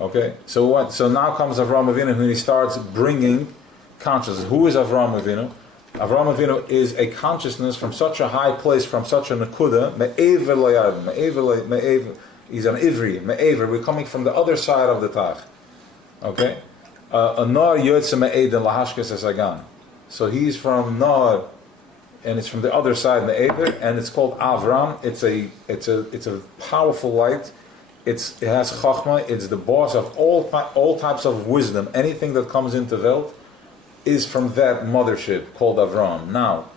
Okay? So what? So now comes Avraham Avinu, and he starts bringing consciousness. Who is Avraham Avinu? Avraham Avinu is a consciousness from such a high place, from such a nekuda, me'ever layad, me'ever, he's an ivri, me'ever, we're coming from the other side of the tach. Okay? A nar yotze me'eden lahashkes esagan. So he's from nar, and it's from the other side, me'ever, and it's called Avram. It's a powerful light. It has chachma. It's the boss of all types of wisdom. Anything that comes into Welt is from that mothership called Avram. Now,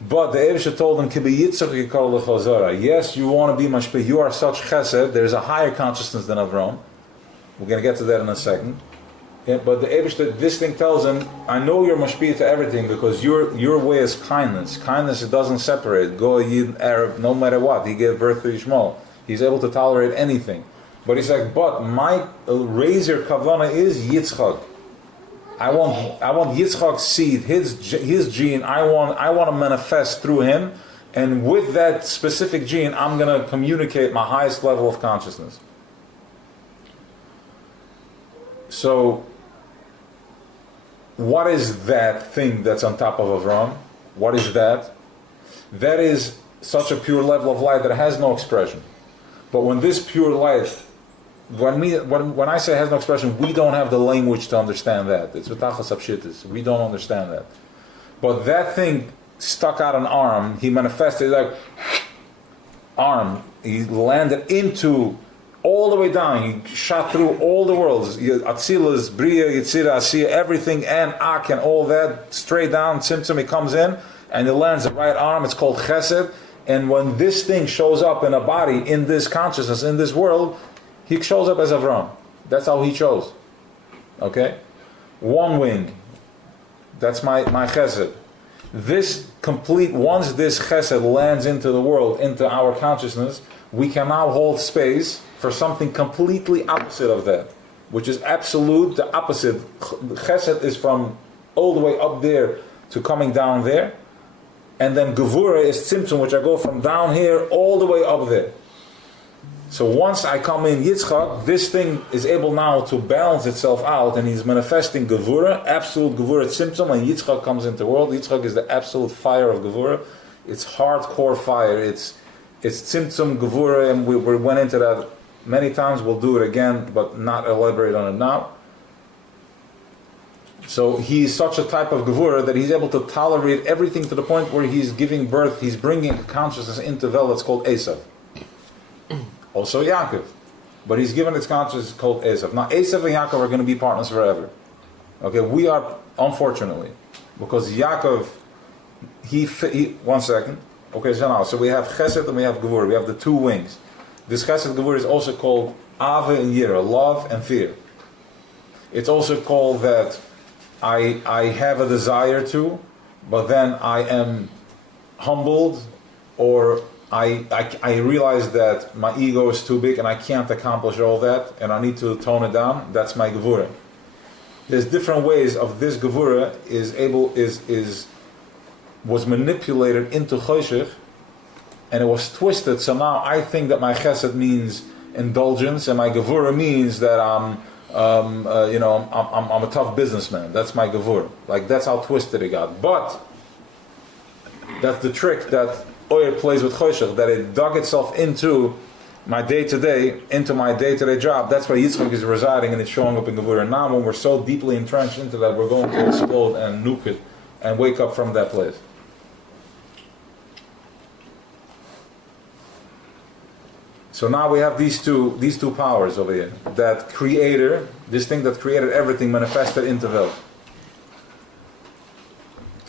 but the Eibusha told him, yes, you want to be mashpeh, you are such chesed, there's a higher consciousness than Avram. We're going to get to that in a second. Yeah, but the Eibusha, this thing tells him, I know you're mashpeh to everything because your way is kindness. Kindness, it doesn't separate. Go Yid, Arab, no matter what. He gave birth to Yishmael. He's able to tolerate anything. But he's like, but my razor kavana is Yitzchak. I want Yitzchak's seed, his gene. I want to manifest through him, and with that specific gene, I'm going to communicate my highest level of consciousness. So, what is that thing that's on top of Avram? What is that? That is such a pure level of light that has no expression. But when this pure light, when I say has no expression, we don't have the language to understand that. It's v'tachas apshitis. We don't understand that. But that thing stuck out an arm. He manifested like arm. He landed into all the way down. He shot through all the worlds. Atzilas, Bria, Yitzira, Asiya, everything, and Ak, and all that straight down. Tzimtzum. He comes in and he lands the right arm. It's called Chesed. And when this thing shows up in a body, in this consciousness, in this world, he shows up as Avram. That's how he chose. Okay? One wing. That's my chesed. This complete, once this chesed lands into the world, into our consciousness, we can now hold space for something completely opposite of that, which is absolute, the opposite. Chesed is from all the way up there to coming down there. And then Gevura is Tzimtzum, which I go from down here all the way up there. So once I come in Yitzchak, this thing is able now to balance itself out, and he's manifesting Gevura, absolute Gevura Tzimtzum, and Yitzchak comes into the world. Yitzchak is the absolute fire of Gevura. It's hardcore fire. It's Tzimtzum Gevura, and we went into that many times. We'll do it again, but not elaborate on it now. So he's such a type of Gevura that he's able to tolerate everything to the point where he's giving birth, he's bringing consciousness into Vel that's called Esav. Also Yaakov. But he's given its consciousness called Esav. Now Esav and Yaakov are going to be partners forever. Okay, we are, unfortunately, because Yaakov, he one second. Okay, so we have Chesed and we have Gevura. We have the two wings. This Chesed Gevura is also called Ave and Yira, love and fear. It's also called that I have a desire to, but then I am humbled, or I realize that my ego is too big and I can't accomplish all that, and I need to tone it down. That's my Gevura. There's different ways of this Gevura was manipulated into Choshech, and it was twisted. So now I think that my Chesed means indulgence, and my Gevura means that I'm a tough businessman. That's my Gevura. Like, that's how twisted it got. But that's the trick that Oyer plays with Choshech, that it dug itself into my day-to-day, into my day-to-day job. That's where Yitzchak is residing, and it's showing up in Gevura. And now when we're so deeply entrenched into that, we're going to explode and nuke it and wake up from that place. So now we have these two powers over here. That creator, this thing that created everything, manifested into Vel.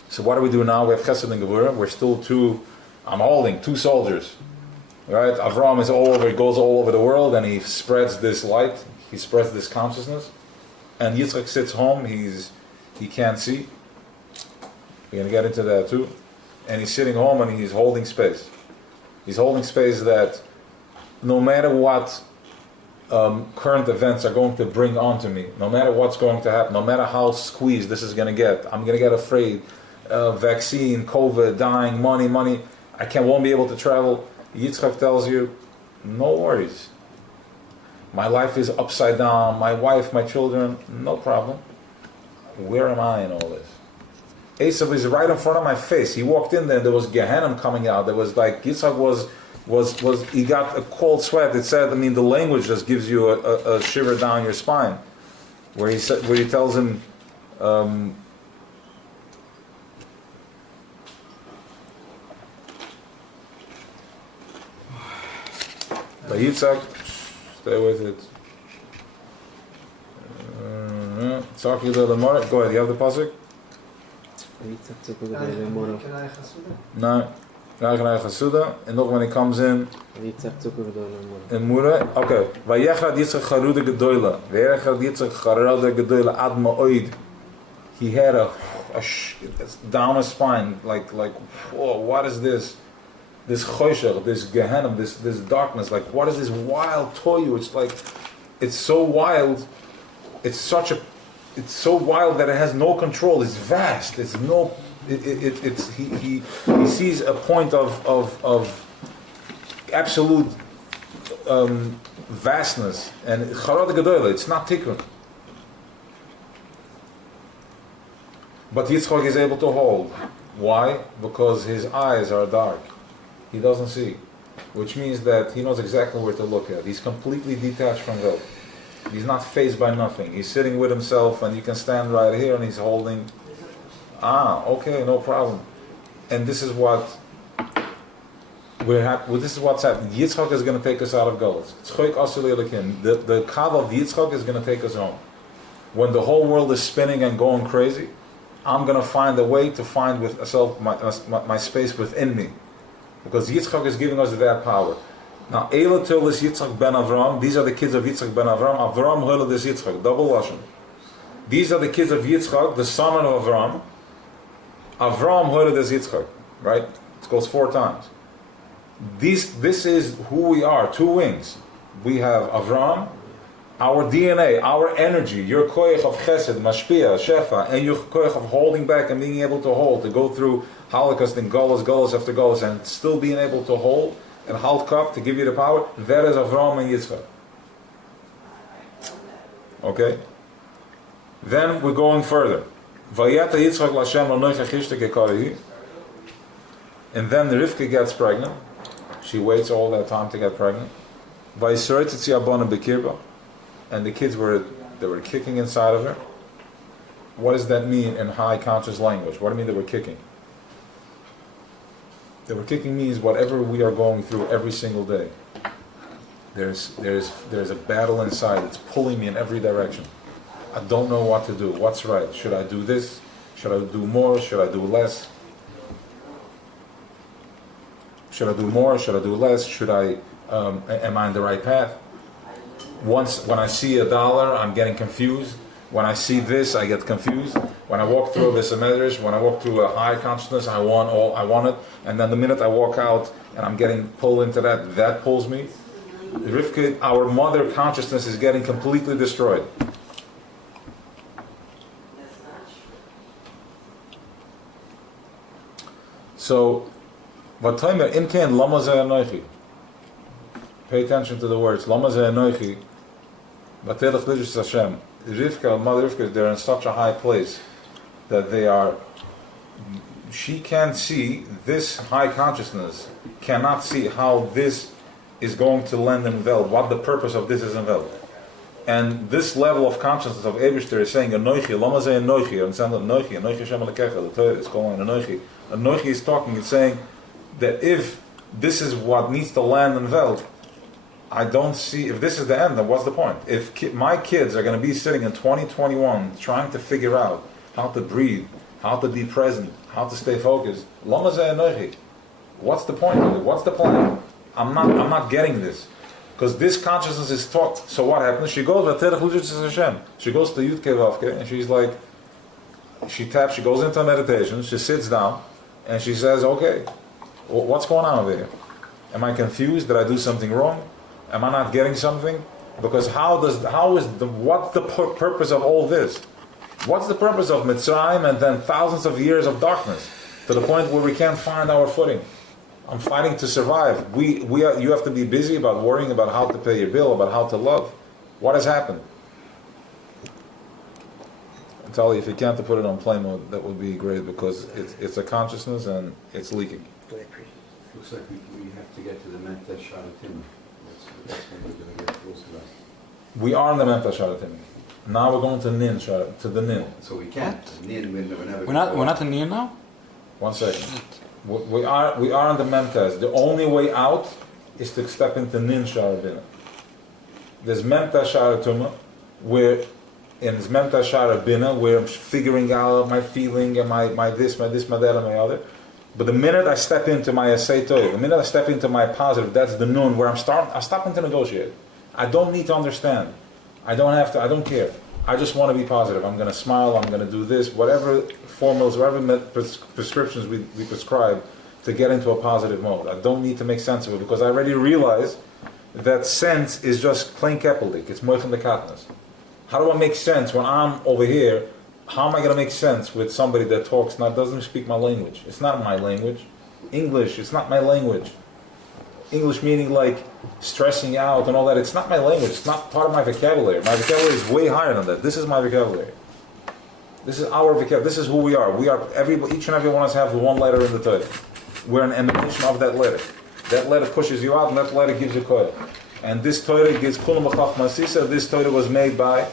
So what do we do now? We have Chesed and Gevura. We're still I'm holding two soldiers. Right? Avram is all over, he goes all over the world, and he spreads this light, he spreads this consciousness. And Yitzchak sits home, he can't see. We're going to get into that too. And he's sitting home and he's holding space. He's holding space that no matter what current events are going to bring onto me. No matter what's going to happen, no matter how squeezed this is going to get, I'm going to get afraid. Vaccine, COVID, dying, money. Won't be able to travel. Yitzchak tells you, no worries. My life is upside down. My wife, my children, no problem. Where am I in all this? Esav is right in front of my face. He walked in there. There was Gehenna coming out. There was like Yitzchak was he got a cold sweat. It said, the language just gives you a shiver down your spine. Where he tells him. By Yitzchak, stay with it. Go ahead, you have the pasuk? No. And nog when he comes in Mure, okay. Vayechad Yitzchak charuda gedoyla. Vayechad Yitzchak charuda gedoyla ad ma'oid. He had a down his spine, like, whoa, what is this? This choshech, this Gehenna, this darkness, like what is this wild toyu? It's like, it's so wild, it's so wild that it has no control. It's vast. It's no, he sees a point of absolute vastness, and charad gedoyle. It's not tikkun, but Yitzchak is able to hold. Why? Because his eyes are dark. He doesn't see, which means that he knows exactly where to look at. He's completely detached from God. He's not faced by nothing. He's sitting with himself, and you can stand right here, and he's holding. Okay, no problem. And this is what this is what's happening. Yitzchak is going to take us out of Galus. The kav of Yitzchak is going to take us home. When the whole world is spinning and going crazy, I'm going to find a way to find with myself my space within me. Because Yitzchak is giving us that power. Now, Eila Tilis Yitzchak ben Avram, these are the kids of Yitzchak ben Avram. Avram Hulad is Yitzchak, double Lashon. These are the kids of Yitzchak, the son of Avram. Avram Hulad is Yitzchak, right? It goes 4 times. This is who we are, 2 wings. We have Avram, our DNA, our energy, your koyach of chesed, mashpia, shefa, and your koyach of holding back and being able to hold, to go through Holocaust and Gullus after Gullus, and still being able to hold and halt cup to give you the power. That is Avram and Yitzchak. Okay? Then we're going further. Vayata Yitzchak Lashem Lanoich Achishta Gekarihi. And then Rivka gets pregnant. She waits all that time to get pregnant. Vayiseret Tzitzi Abana Bekirba. And the kids were kicking inside of her. What does that mean in high conscious language? What do you mean they were kicking? They were kicking means whatever we are going through every single day. There's a battle inside. It's pulling me in every direction. I don't know what to do. What's right? Should I do this? Should I do more? Should I do less? Should I do more? Should I do less? Should I? Am I on the right path? When I see $1, I'm getting confused. When I see this, I get confused. When I walk through this medrash, when I walk through a high consciousness, I want it. And then the minute I walk out and I'm getting pulled into that pulls me. Rivka, our mother consciousness is getting completely destroyed. So, Vataymer Imken Lama Zayanoichi. Pay attention to the words. Lama Zayanoichi. Batelach Lijush Hashem. Rivka, Mother Rivka, they're in such a high place that she can't see this high consciousness, cannot see how this is going to lend envelop, what the purpose of this is enveloped. And this level of consciousness of Eibishter is saying, Anoichi, Lama Zeh Anoichi, and saying Anoichi, Anoichi Shem Alekecha, the Torah is calling Anoichi. Anoichi is talking, it's saying that if this is what needs to land envelop, I don't see, if this is the end, then what's the point? If my kids are going to be sitting in 2021 trying to figure out how to breathe, how to be present, how to stay focused, Lama Zeh Anoichi, what's the point of it? What's the plan? I'm not getting this. Because this consciousness is taught. So what happens? She goes to Hashem. She goes to Yud Kevavke and she's like, she goes into meditation, she sits down, and she says, okay, what's going on over here? Am I confused? Did I do something wrong? Am I not getting something? Because what's the purpose of all this? What's the purpose of Mitzrayim and then thousands of years of darkness to the point where we can't find our footing? I'm fighting to survive. You have to be busy about worrying about how to pay your bill, about how to love. What has happened? I tell you, if you can't put it on play mode, that would be great because it's a consciousness and it's leaking. Looks like we have to get to the Menta Sharatim. That's when we're going to get close to that. We are in the Menta Sharatim. Now we're going to Nin, to the Nin. So we can't. Nin, whenever We're not in here now? One second. We are in the Memtas. The only way out is to step into Nin Sharabina. There's Memta Sharatuma, where in Memta Sharabina, where I'm figuring out my feeling and my this, my that, and my other. But the minute I step into my Aseitoy, the minute I step into my positive, that's the Nun, where I'm stopping to negotiate. I don't need to understand. I don't care. I just want to be positive. I'm going to smile, I'm going to do this, whatever formulas, whatever prescriptions we prescribe to get into a positive mode. I don't need to make sense of it because I already realize that sense is just plain kepelik. It's moichem the katnas. How do I make sense when I'm over here? How am I going to make sense with somebody that doesn't speak my language? It's not my language. English, it's not my language. English meaning like stressing out and all that. It's not my language. It's not part of my vocabulary. My vocabulary is way higher than that. This is my vocabulary. This is our vocabulary. This is who we are. Each and every one of us have one letter in the Torah. We're an emanation of that letter. That letter pushes you out and that letter gives you Torah. And this Torah gives kulam b'chach masisa. This Torah was made by,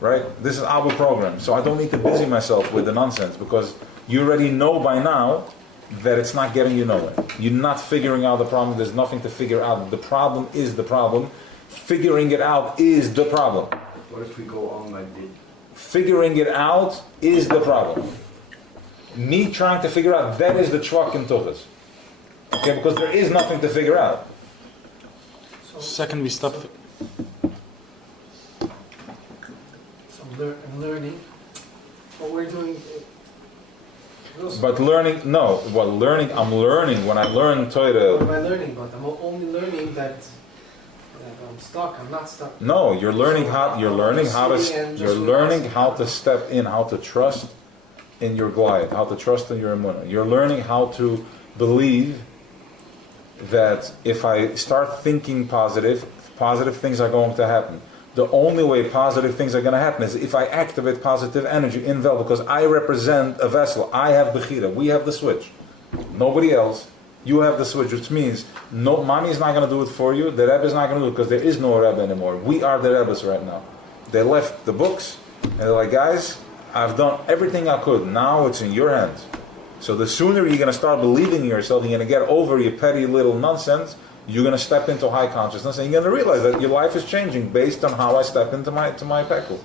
right? This is our program. So I don't need to busy myself with the nonsense because you already know by now that it's not getting you nowhere. You're not figuring out the problem. There's nothing to figure out. The problem is the problem. Figuring it out is the problem. What if we go on like this? Figuring it out is the problem. Me trying to figure out, that is the truck in Tuchas. Okay, because there is nothing to figure out. Second we stop. So I'm learning. What we're doing. But learning, I'm learning. When I learn What Torah. am I learning? But I'm only learning that I'm stuck. I'm not stuck. No, you're learning how to step in, how to trust in your glide, how to trust in your emunah. You're learning how to believe that if I start thinking positive things are going to happen. The only way positive things are going to happen is if I activate positive energy in Vel, because I represent a vessel. I have Bechira. We have the switch. Nobody else. You have the switch, which means no, mommy is not going to do it for you. The Rebbe is not going to do it because there is no Rebbe anymore. We are the Rebbes right now. They left the books and they're like, guys, I've done everything I could. Now it's in your hands. So the sooner you're going to start believing in yourself, you're going to get over your petty little nonsense. You're going to step into high consciousness and you're going to realize that your life is changing based on how I step into my pekel.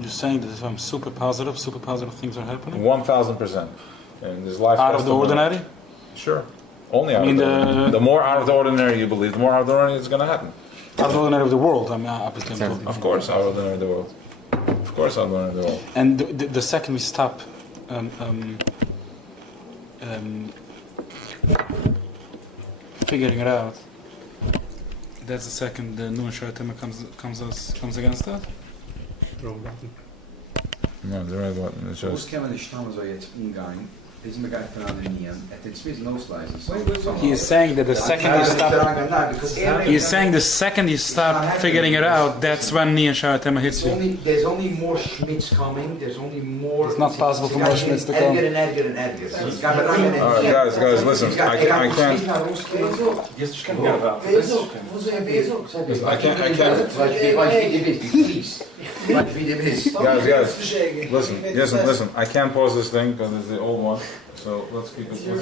You're saying that if I'm super positive things are happening? 1000%. And this life Out of the ordinary? Sure. Only out of the ordinary. The more out of the ordinary you believe, the more out of the ordinary it's going to happen. Out of the ordinary of the world, obviously. Of course, out of the ordinary of the world. Of course, out of the ordinary of the world. And the second we stop figuring it out, that's the second the Nun Sharatima comes against us? No, the right one. It's Hoe just. kennen de stammen zo jetzt ingang? Is me guy van de nien. Het is loslezen. He is saying that the second you stop, he is saying the second you start figuring it out, that's when Nun Sharatima hits you. There's only more Schmitz coming. There's only more. It's not possible for more Schmitz to come. Edgar. Alright, guys, listen. I can't. Guys, listen. I can't pause this thing because it's the old one. So let's keep it. Real.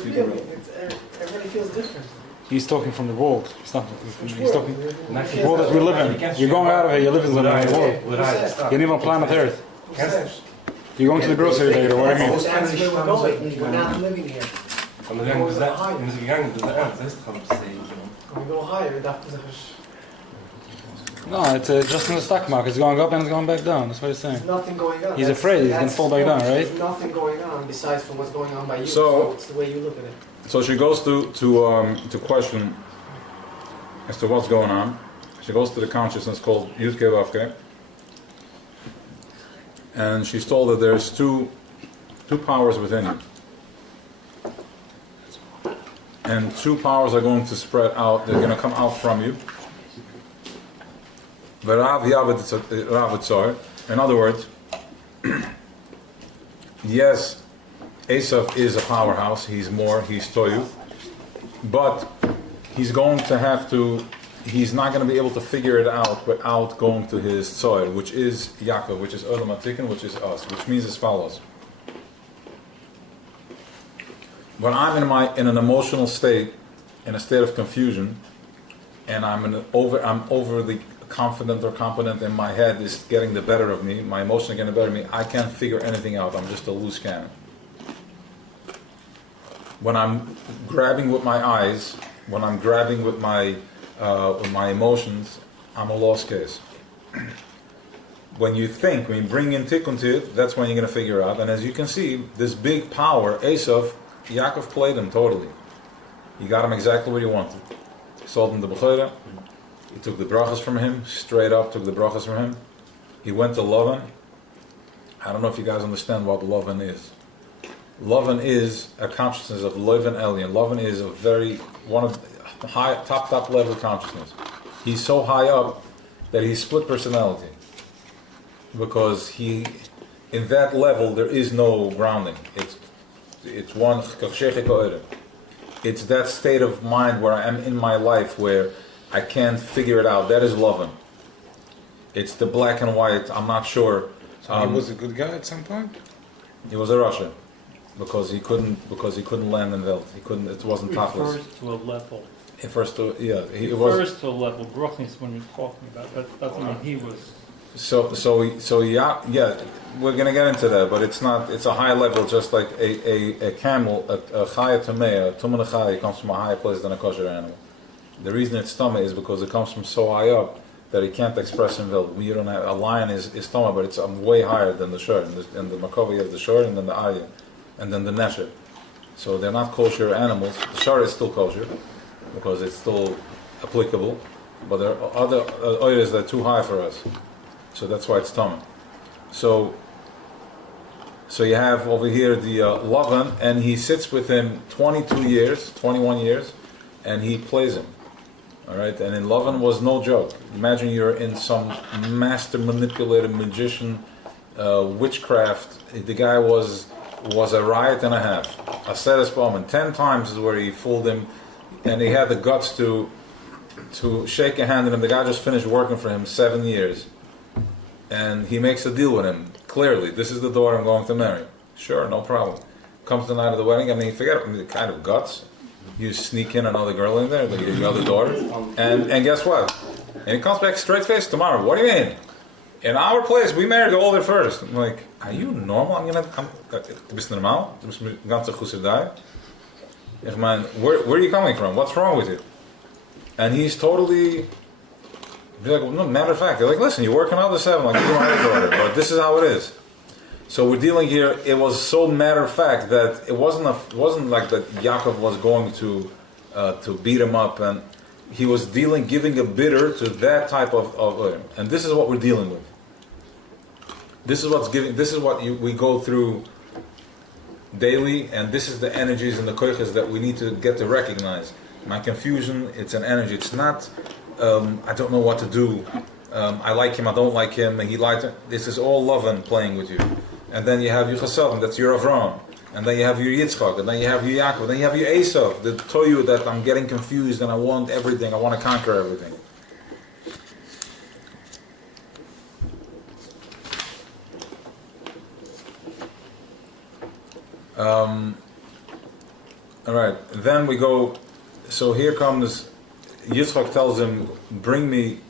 Everybody feels different. He's talking from the world. He's talking the world that we live in. You're going out of here. You live in the world. You live on planet Earth. You're going to the grocery later. What do you mean? That's where we're going. We're not living here. When we go higher, that is No, it's just in the stock market. It's going up and it's going back down. That's what he's saying. nothing going on. He's afraid he's going to fall back down, right? There's nothing going on besides from what's going on by you. So it's the way you look at it. So she goes to question as to what's going on. She goes to the consciousness called Yudke Vavke, and she's told that there's two powers within you. And two powers are going to spread out, they're going to come out from you. In other words, yes, Esav is a powerhouse, he's Toyu, but he's going to have to, he's not going to be able to figure it out without going to his Tzoyer, which is Yaakov, which is Olam Atikin, which is us, which means as follows. When I'm in an emotional state, in a state of confusion, and I'm overly confident or competent, and my head is getting the better of me, my emotions are getting the better of me, I can't figure anything out. I'm just a loose cannon. When I'm grabbing with my eyes, when I'm grabbing with my emotions, I'm a lost case. When you bring in tikkun to it, that's when you're going to figure out. And as you can see, this big power, Esav, Yaakov played him totally. He got him exactly what he wanted. He sold him the Bechorah. He took the brachas from him, straight up took the brachas from him. He went to Lavan. I don't know if you guys understand what Lavan is. Lavan is a consciousness of Lavan Elyon. Lavan is one of the top level consciousness. He's so high up that he's split personality. Because in that level there is no grounding. It's one. It's that state of mind where I am in my life where I can't figure it out. That is Lavan. It's the black and white. I'm not sure. So he was a good guy at some point. He was a Russian because he couldn't land in Welt. He couldn't. It wasn't topless. Refers to a level. It refers to He refers to a level. Bruchnis when you're talking about that doesn't mean he was. So yeah, we're gonna get into that, but it's not. It's a high level, just like a camel, a chaya tamei, a tumah chaya comes from a higher place than a kosher animal. The reason it's tumah is because it comes from so high up that it can't express himself. You don't have a lion is tumah, but it's way higher than the shor, and the makova you have the shor, and then the arya, and then the nesher. So they're not kosher animals. The shor is still kosher because it's still applicable, but there are other others that are too high for us. So that's why it's tumah. So you have over here the Lavan, and he sits with him 21 years, and he plays him. All right, and in Lavan was no joke. Imagine you're in some master manipulator, magician, witchcraft. The guy was a riot and a half. A sedes b'omen. 10 times is where he fooled him, and he had the guts to shake a hand at him. The guy just finished working for him 7 years. And he makes a deal with him. Clearly, this is the daughter I'm going to marry. Sure, no problem. Comes the night of the wedding, forget the kind of guts. You sneak in another girl in there, like your other daughter, and guess what? And he comes back straight face tomorrow. What do you mean? In our place, we married the older first. I'm like, are you normal? Du bist normal? Du bist mit ganze Chussidai? Ich meine, where are you coming from? What's wrong with you? And he's totally... Like, no, matter of fact, they're like, listen, you work another 7, like you my daughter, but this is how it is. So we're dealing here. It was so matter of fact that it wasn't like that Yaakov was going to beat him up, and he was giving a bitter to that type of and this is what we're dealing with. This is what's giving. This is what we go through daily, and this is the energies and the koiches that we need to get to recognize. My confusion, it's an energy. It's not. I don't know what to do. I like him, I don't like him, and he liked it. This is all Lavan playing with you. And then you have your Chasadim, that's your Avram. And then you have your Yitzchak, and then you have your Yaakov, then you have your Esav, that tell you that I'm getting confused and I want everything, I want to conquer everything. Alright, then we go, so here comes, Yitzchak tells him, bring me.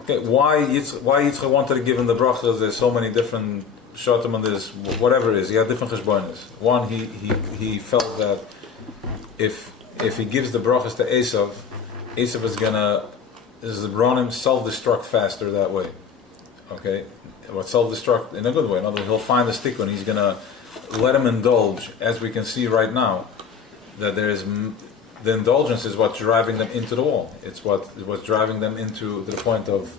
Okay, why Yitzchak wanted to give him the brachas? There's so many different shotim on this, whatever it is. He had different cheshbonos. One, he felt that if he gives the brachas to Esav is gonna self-destruct faster that way. Okay, but self-destruct in a good way. In other words, he'll find the stick and he's gonna let him indulge, as we can see right now, that there is the indulgence is what's driving them into the wall. It's what's driving them into to the point of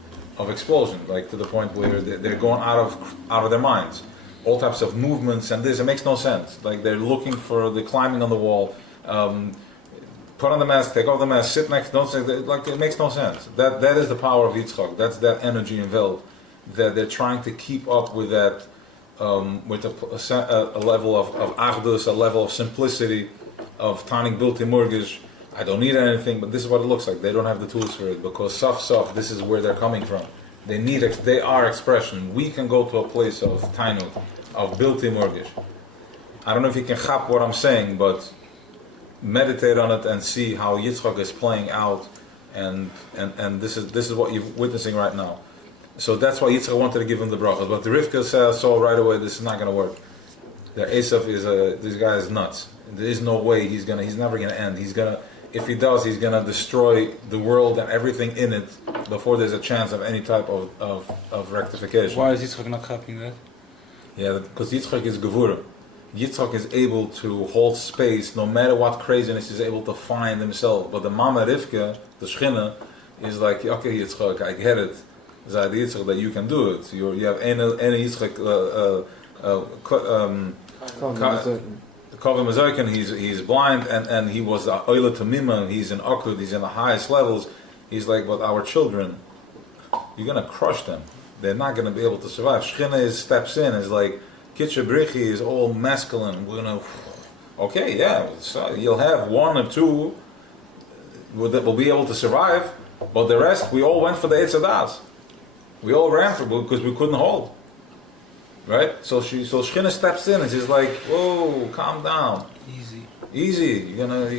explosion, like to the point where they're going out of their minds. All types of movements and this, it makes no sense. Like they're looking for the climbing on the wall, put on the mask, take off the mask, sit next, don't say, like it makes no sense. That is the power of Yitzchak. That's that energy involved. That they're trying to keep up with that, with a level of achdus, a level of simplicity, of tanik bilti murgish. I don't need anything, but this is what it looks like. They don't have the tools for it because soft, this is where they're coming from. They are expression. We can go to a place of tainuk, of bilti murgish. I don't know if you can chap what I'm saying, but meditate on it and see how Yitzchak is playing out, and this is what you're witnessing right now. So that's why Yitzchak wanted to give him the brachas, but the Rivka saw right away this is not going to work. The Esav this guy is nuts. There is no way he's never going to end. If he does, he's going to destroy the world and everything in it before there's a chance of any type of rectification. Why is Yitzchak not copying that? Yeah, because Yitzchak is gevura. Yitzchak is able to hold space no matter what craziness he's able to find himself. But the Mama Rivka, the Shechina, is like, okay Yitzchak, I get it. Zayed Yitzchak that you can do it. You have any Yitzchak Kavim Azokin, he's blind and he was the Oila Tamima, he's in Akud, he's in the highest levels. He's like, but our children, you're gonna crush them. They're not gonna be able to survive. Shechina steps in, is like, Kitcha Brichi is all masculine. We're gonna, okay, yeah, so you'll have one or two that will be able to survive, but the rest, we all went for the Eitz Hadas. We all ran for it because we couldn't hold. Right? So Shechina steps in and she's like, whoa, calm down. Easy. You're gonna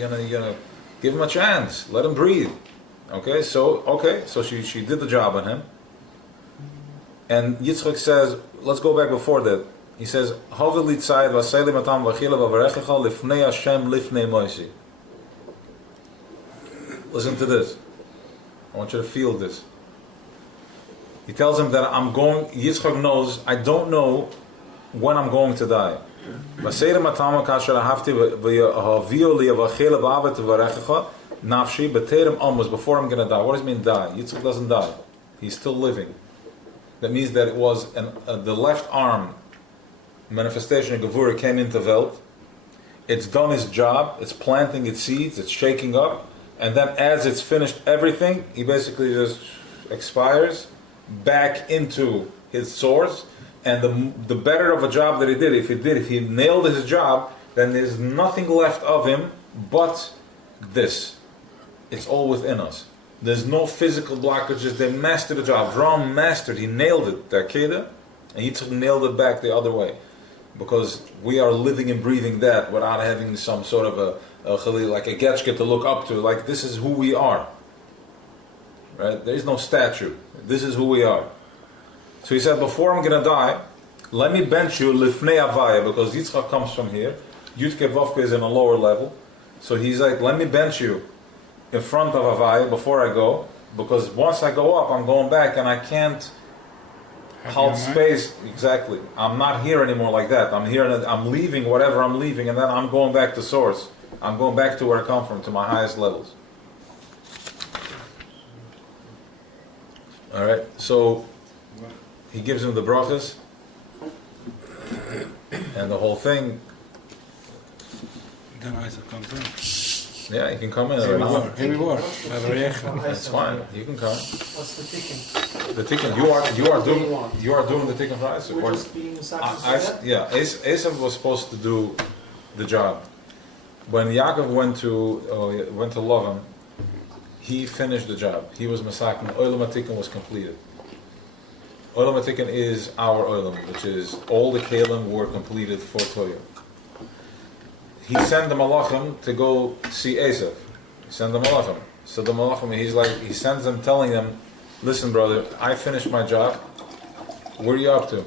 give him a chance. Let him breathe. Okay, so she did the job on him. And Yitzchak says, let's go back before that. He says, listen to this. I want you to feel this. He tells him that Yitzchak knows, I don't know when I'm going to die. Before I'm going to die. What does it mean die? Yitzchak doesn't die. He's still living. That means that it was the left arm manifestation of Gevurah came into Welt. It's done its job. It's planting its seeds. It's shaking up. And then as it's finished everything, he basically just expires back into his source. And the better of a job that he did, if he nailed his job, then there's nothing left of him but this. It's all within us. There's no physical blockages. They mastered the job. Ram mastered. He nailed it. The Akedah, and Yitzchak nailed it back the other way. Because we are living and breathing that without having some sort of a Khalil, like a Getchke to look up to. Like, this is who we are. Right? There is no statue. This is who we are. So he said, before I'm going to die, let me bench you lifnei avaya, because Yitzchak comes from here. Yudke Vovke is in a lower level. So he's like, let me bench you in front of avaya before I go, because once I go up, I'm going back and I can't hold space. Exactly. I'm not here anymore like that. I'm here and I'm leaving whatever I'm leaving, and then I'm going back to source. I'm going back to where I come from, to my highest levels. All right. So he gives him the brachas and the whole thing. Then Isaac comes in. Yeah, you can come in. Here we are. That's fine. You can come. What's the ticket? The tikkun. You are doing the tikkun for Isaac. We're just being the sacrifice. Yeah, Esav was supposed to do the job. When Yaakov went to love him, he finished the job. He was masakin. Olam HaTikkun was completed. Olam HaTikkun is our olam, which is all the kalim were completed for Toya. He sent the malachim to go see Esav. He sent the malachim. So the malachim, he sends them telling them, listen brother, I finished my job. What are you up to?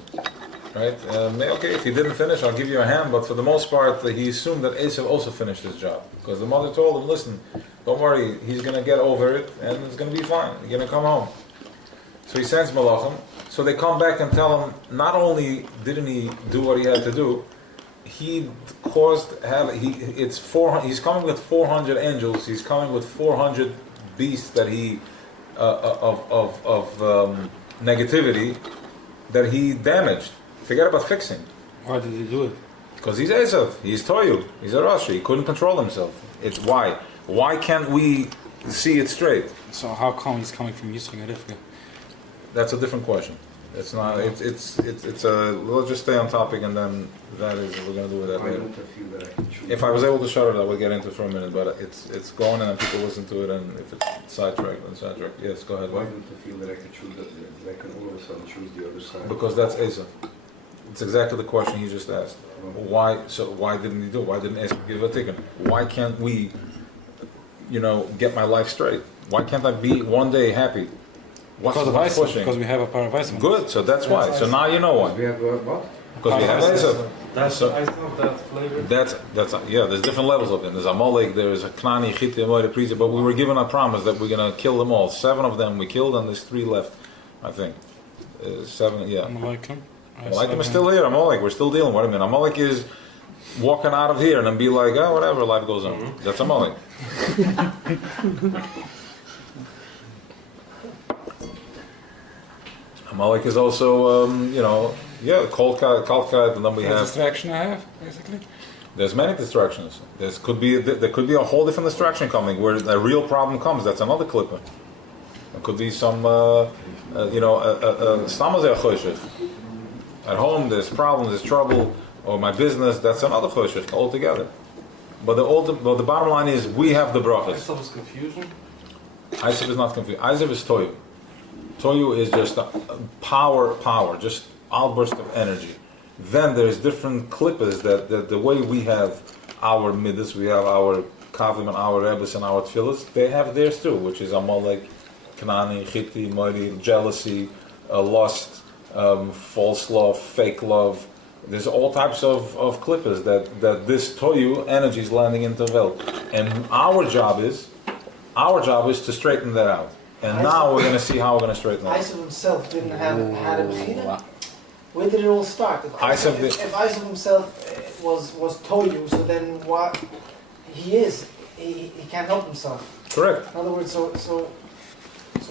Right? Okay, if he didn't finish, I'll give you a hand, but for the most part, he assumed that Esav also finished his job. Because the mother told him, listen, don't worry, he's going to get over it, and it's going to be fine. He's going to come home. So he sends malachim. So they come back and tell him, not only didn't he do what he had to do, he caused it's 400. He's coming with 400 angels. He's coming with 400 beasts that he of negativity that he damaged. Forget about fixing. Why did he do it? Because he's Esav. He's Toyu. He's a Rashi. He couldn't control himself. It's why. Why can't we see it straight? So how come he's coming from Yisrael and Rivka? That's a different question. It's not. It's a. We'll just stay on topic, and then that is we're gonna do with that Why later. don't I feel that I can choose? If I was able to shut it, I would get into it for a minute. But it's going, and then people listen to it, and if it's sidetracked, then sidetracked. Yes, go ahead. Why don't I feel that I can choose that I can all of a sudden choose the other side? Because that's Asa. It's exactly the question he just asked. Why? So why didn't he do it? Why didn't Asa give a ticket? Why can't we, get my life straight? Why can't I be one day happy? What's Because pushing? because we have a power of Weisz. Good. So that's why. So now you know why. We have what? Because we have Asa. That's So- I thought that flavor. That's There's different levels of it. There's Amalek, there's a Knani, Chiti, Amoy, Priza, but we were given a promise that we're gonna kill them all. 7 of them we killed, and there's 3 left, I think. 7, yeah. Amalekam. Amalek is still here. Amalek, we're still dealing. What do you mean? Amalek is walking out of here and then be like, oh, whatever, life goes on. That's Amalek. Amalek is also, Kolkat, and then we That's have. distraction I have, basically. There's many distractions. There could be a whole different distraction coming where a real problem comes. That's another clipper. There could be some, at home there's problems, there's trouble, or my business. That's another choshech altogether. But the bottom line is we have the brachas. Some is confusion. Isaac is not confused. Isaac is toyu. Toyu is just power, just outburst of energy. Then there's different clippers that the way we have our midas, we have our kavim and our rebels and our tefillas, they have theirs too, which is Amalek, Knani, Chiti, Modi, jealousy, lust, false love, fake love. There's all types of clippers that this toyu energy is landing into Vel. And our job is to straighten that out. And now we're going to see how we're going to straighten it out. Isaac himself didn't had a bechina. Where did it all start? If Isaac Isaac himself was Toyu, so then what he can't help himself. Correct. In other words, so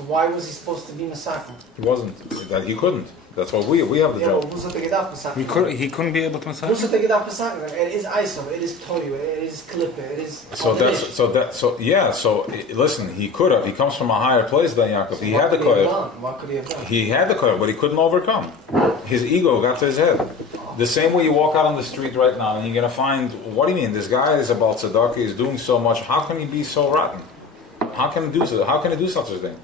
why was he supposed to be Masaka? He wasn't. He couldn't. That's why we have the job. He couldn't be able to massage. It is Isaac, it is Toyu, it is Klippe, it is. Listen, he could have. He comes from a higher place than Yaakov. He had the koyach. What could he have done? He had the koyach, but he couldn't overcome. His ego got to his head. The same way you walk out on the street right now and you're gonna find, what do you mean? This guy is about tzedakah. He's doing so much. How can he be so rotten? How can he do so? How can he do such a thing?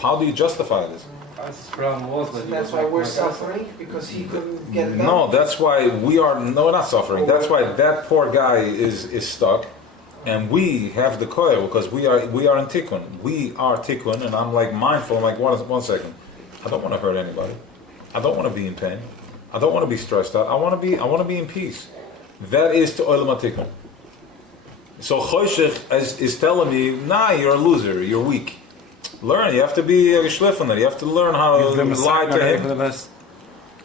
How do you justify this? Isaac's problem was that he That's was why like we're my suffering, because he couldn't get it done. No, that's why we are not suffering. That's why that poor guy is stuck, and we have the koyah because we are in tikkun. We are tikkun, and I'm like mindful. I'm like, one second. I don't want to hurt anybody. I don't want to be in pain. I don't want to be stressed out. I want to be in peace. That is to olam tikkun. So choshech is telling me, nah, you're a loser. You're weak. Learn. You have to be a shlifuner. You have to learn how to lie to for him. the last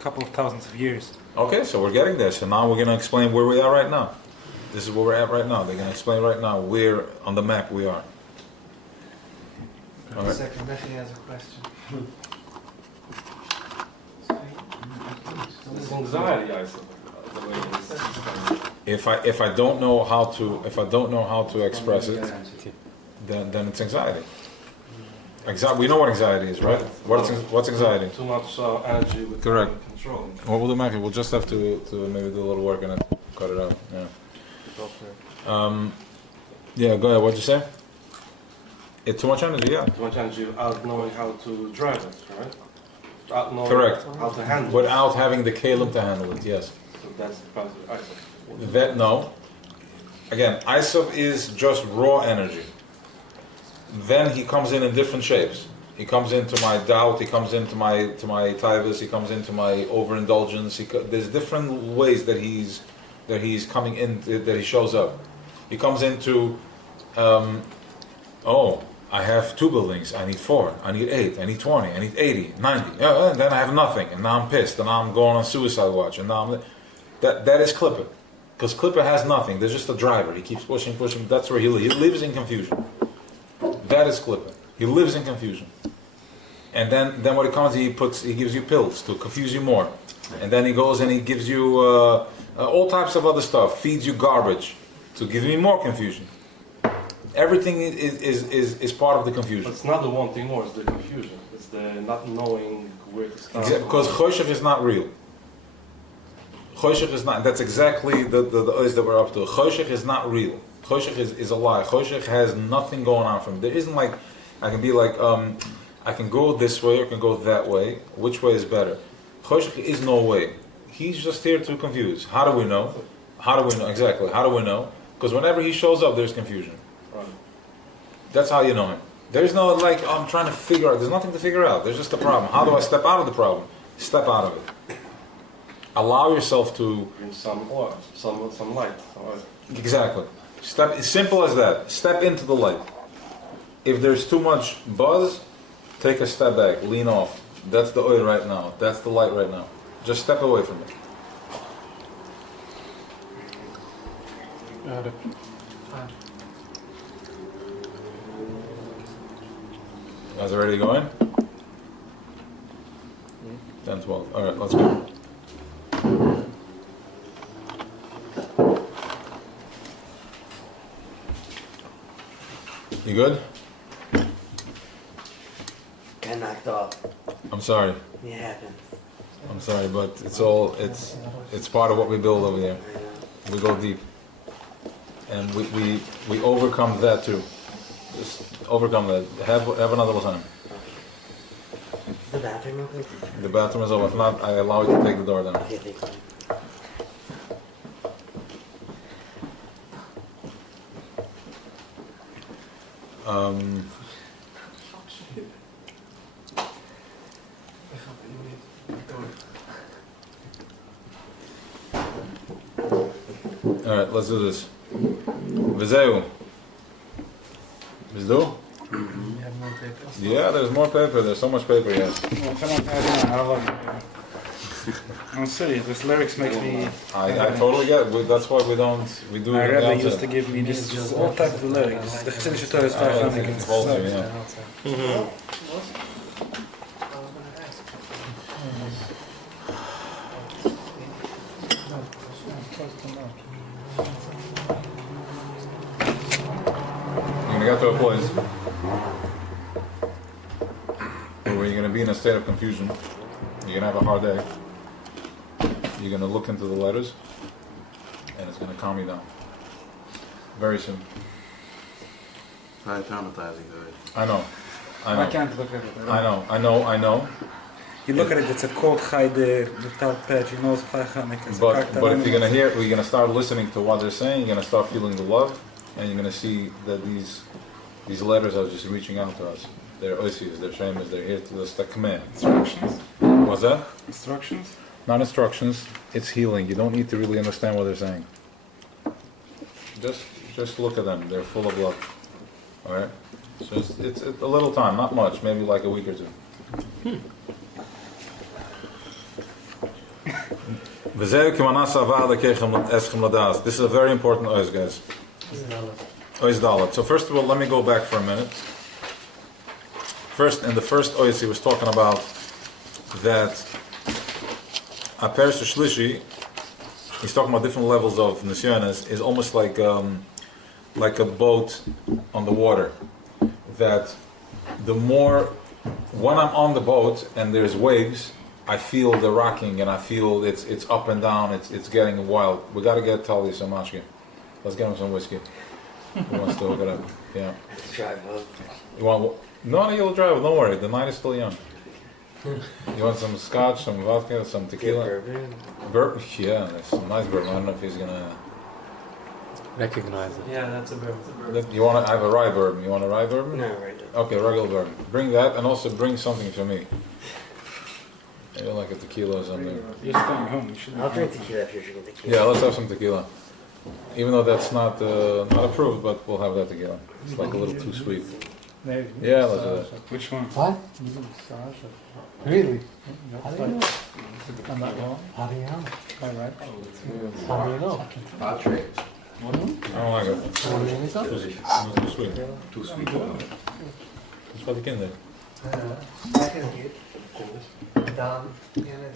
couple of thousands of years. Okay, so we're getting there. So now we're going to explain where we are right now. This is where we're at right now. They're going to explain right now where on the map we are. All One right. second, Becky has a question. It's anxiety, Isaac. The way it is. If I don't know how to express it, then it's anxiety. We know what anxiety is, right? What's anxiety? Too much energy with Correct. control. What will do, Mackie? We'll just have to maybe do a little work and then cut it out. Yeah. Yeah. Go ahead. What'd you say? It's too much energy. Yeah. Too much energy without knowing how to drive it, right? Without knowing Correct. how to handle it. Without having the kalim to handle it. Yes. So that's the part of Isaac. That no. Again, Isaac is just raw energy. Then he comes in different shapes. He comes into my doubt. He comes into my taivas. He comes into my overindulgence. There's different ways that he's coming in. That he shows up. He comes into, I have 2 buildings. I need 4. I need 8. I need 20. I need 80, 90. And then I have nothing. And now I'm pissed. And now I'm going on suicide watch. And now that is clipping. Because Klippa has nothing. There's just a driver. He keeps pushing. That's where he lives in confusion. That is Klippa. He lives in confusion. And then what it comes, he gives you pills to confuse you more. And then he goes and he gives you all types of other stuff. Feeds you garbage to give you more confusion. Everything is part of the confusion. But it's not the wanting more, it's the confusion. It's the not knowing where to start. Because Choshech is not real. Choshech is not. That's exactly the ois that we're up to. Choshech is not real. Choshech is a lie. Choshech has nothing going on from it. There isn't like, I can be like, I can go this way or I can go that way. Which way is better? Choshech is no way. He's just here to confuse. How do we know? How do we know? Exactly. How do we know? Because whenever he shows up, there's confusion. Right. That's how you know him. There's no like, oh, I'm trying to figure out. There's nothing to figure out. There's just a problem. How do I step out of the problem? Step out of it. Allow yourself to... In some light. Alright. Exactly. Step. As simple as that. Step into the light. If there's too much buzz, take a step back. Lean off. That's the oil right now. That's the light right now. Just step away from it. You guys already going? 10, 12. Alright, let's go. You good? Got knocked off. I'm sorry. It happens. I'm sorry, but it's part of what we build over there. We go deep. And we overcome that too. Just overcome that. Have another time. Is the bathroom open? The bathroom is open. If not, I allow you to take the door down. Okay, thank you. All right, let's do this. V'zeu. V'zdu? Yeah, there's more paper. There's so much paper, yes. I'm serious. This lyrics makes me. I totally get it. That's why we do My it rabbi outside. used to give me this all type of lyrics. The Chassidish Torah is 500. It's faulty, yeah. You're gonna get to a place where you're gonna be in a state of confusion. You're gonna have a hard day. You're gonna look into the letters, and it's gonna calm you down. Very soon. Very traumatizing, though. I know. I can't look at it. I know. You look at it, it's a cold high there, the top page, you know it's 500. But if you're gonna start listening to what they're saying, you're gonna start feeling the love, and you're gonna see that these letters are just reaching out to us. They're oisies, they're shamas, they're here to us, the command. Instructions? What's that? Instructions? Not instructions, it's healing. You don't need to really understand what they're saying. Just look at them, they're full of love. Alright? So it's a little time, not much, maybe like a week or two. This is a very important ois, guys. Ois dalet. So first of all, let me go back for a minute. First, in the first ois, he was talking about that a Peres Shlishi, he's talking about different levels of nisyones, is almost like a boat on the water. That the more, when I'm on the boat and there's waves, I feel the rocking and I feel it's up and down, it's getting wild. We gotta get Tali some mashke. Let's get him some whiskey. He wants to hook it up. Yeah. Drive up. You want? No, you'll drive. Don't worry. The night is still young. You want some scotch, some vodka, some tequila? Bourbon. Bourbon? Yeah, that's some nice bourbon. I don't know if he's gonna Recognize it. Yeah, that's a bourbon. You want to? I have a rye bourbon. You want a rye bourbon? No, right now. Okay, regular bourbon. Bring that, and also bring something for me. Maybe like a tequila or something. You're staying home. You should I'll drink tequila if you're drinking tequila. Yeah, let's have some tequila. Even though that's not approved, but we'll have that tequila. It's like a little too sweet. Nee, Yeah, let's do that. Which one? What? Really? How do you know? I'm not wrong. How do you know? All right. How do you know? Patrick, I don't like it. How do you know? It's too sweet. too sweet. It's voor de kinderen. Lekker dit. Dan.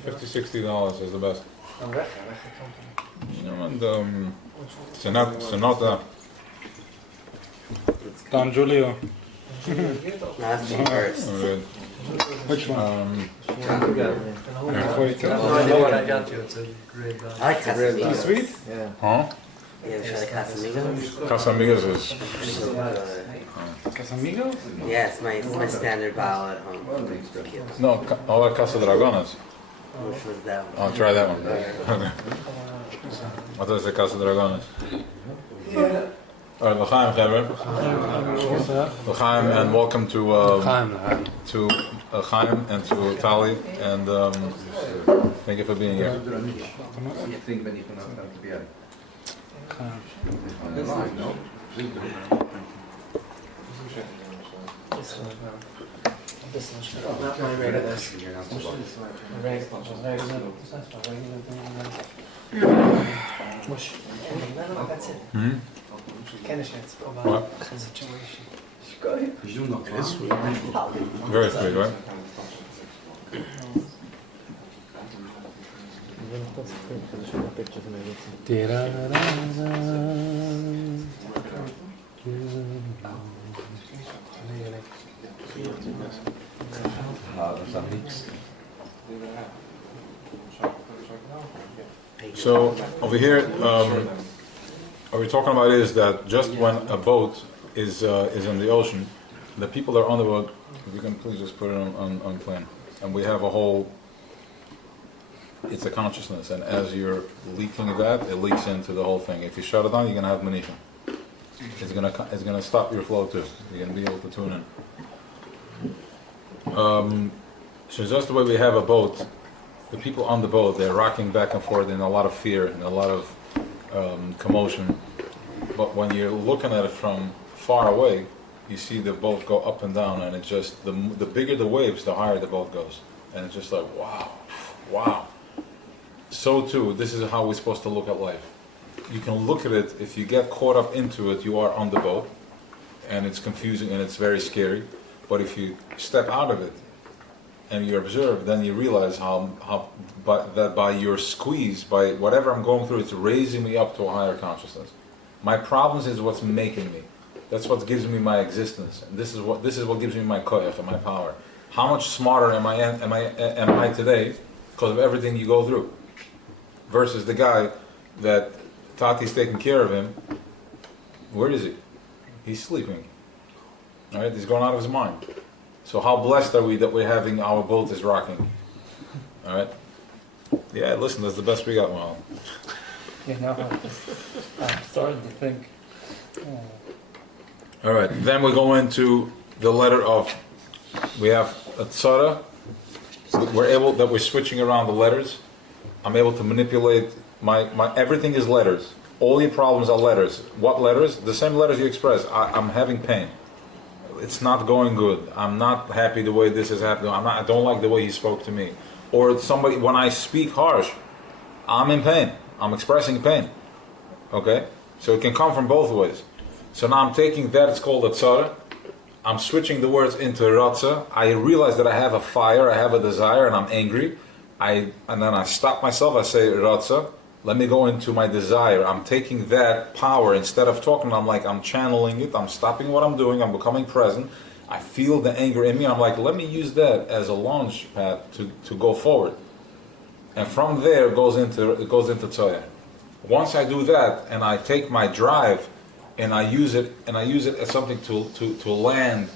$50, $60 is the best. Dan weggekomen. Ja, man, Sonata. Don Julio. Last thing first. Which one? I like Casamigos. Sweet? Huh? Yeah, we tried Casamigos. Casamigos is. Casamigos? Yeah, it's my standard bottle at home. Tequila. No, I like Casa Dragones. Which was that one? I'll try that one. I thought it was Casa Dragones. Yeah. Alright, L'chaim, Chaim. L'chaim, and welcome to Chaim and to Tali, and thank you for being here. Ik denk ben ik vanaf aan het werk. This one. Not my regular. Moshe. That's it. Hmm? Kennis het. What? The situation. Je doet nog wat. Very sweet, right? Er staat niks. So over here, what we're talking about is that just when a boat is in the ocean, the people that are on the boat, if you can please just put it on plane, and we have a whole. It's a consciousness, and as you're leaking that, it leaks into the whole thing. If you shut it down, you're gonna have manisha. It's gonna stop your flow too. You're gonna be able to tune in. So just the way we have a boat, the people on the boat, they're rocking back and forth in a lot of fear and a lot of commotion. But when you're looking at it from far away, you see the boat go up and down, and it's just the bigger the waves, the higher the boat goes, and it's just like wow, wow. So too, this is how we're supposed to look at life. You can look at it, if you get caught up into it, you are on the boat, and it's confusing and it's very scary. But if you step out of it and you observe, then you realize that by your squeeze, by whatever I'm going through, it's raising me up to a higher consciousness. My problems is what's making me. That's what gives me my existence. And this is what gives me my koyach and my power. How much smarter am I today because of everything you go through? Versus the guy that Tati's taking care of him. Where is he? He's sleeping. All right, he's going out of his mind. So how blessed are we that we're having our boat is rocking? All right. Yeah, listen, that's the best we got. Well, You know, I'm starting to think. all right. Then we go into the letter of. We have a tzara. We're switching around the letters. I'm able to manipulate my everything is letters. All your problems are letters. What letters? The same letters you express. I'm having pain. It's not going good. I'm not happy the way this is happening. I don't like the way he spoke to me. Or somebody, when I speak harsh, I'm in pain. I'm expressing pain. Okay? So it can come from both ways. So now I'm taking that, it's called a tzara. I'm switching the words into ratza. I realize that I have a fire, I have a desire, and I'm angry. And then I stop myself, I say ratza. Let me go into my desire. I'm taking that power, instead of talking, I'm channeling it, I'm stopping what I'm doing, I'm becoming present. I feel the anger in me, I'm like, let me use that as a launch pad to go forward. And from there it goes into Tzoya. Once I do that, and I take my drive, and I use it as something to land,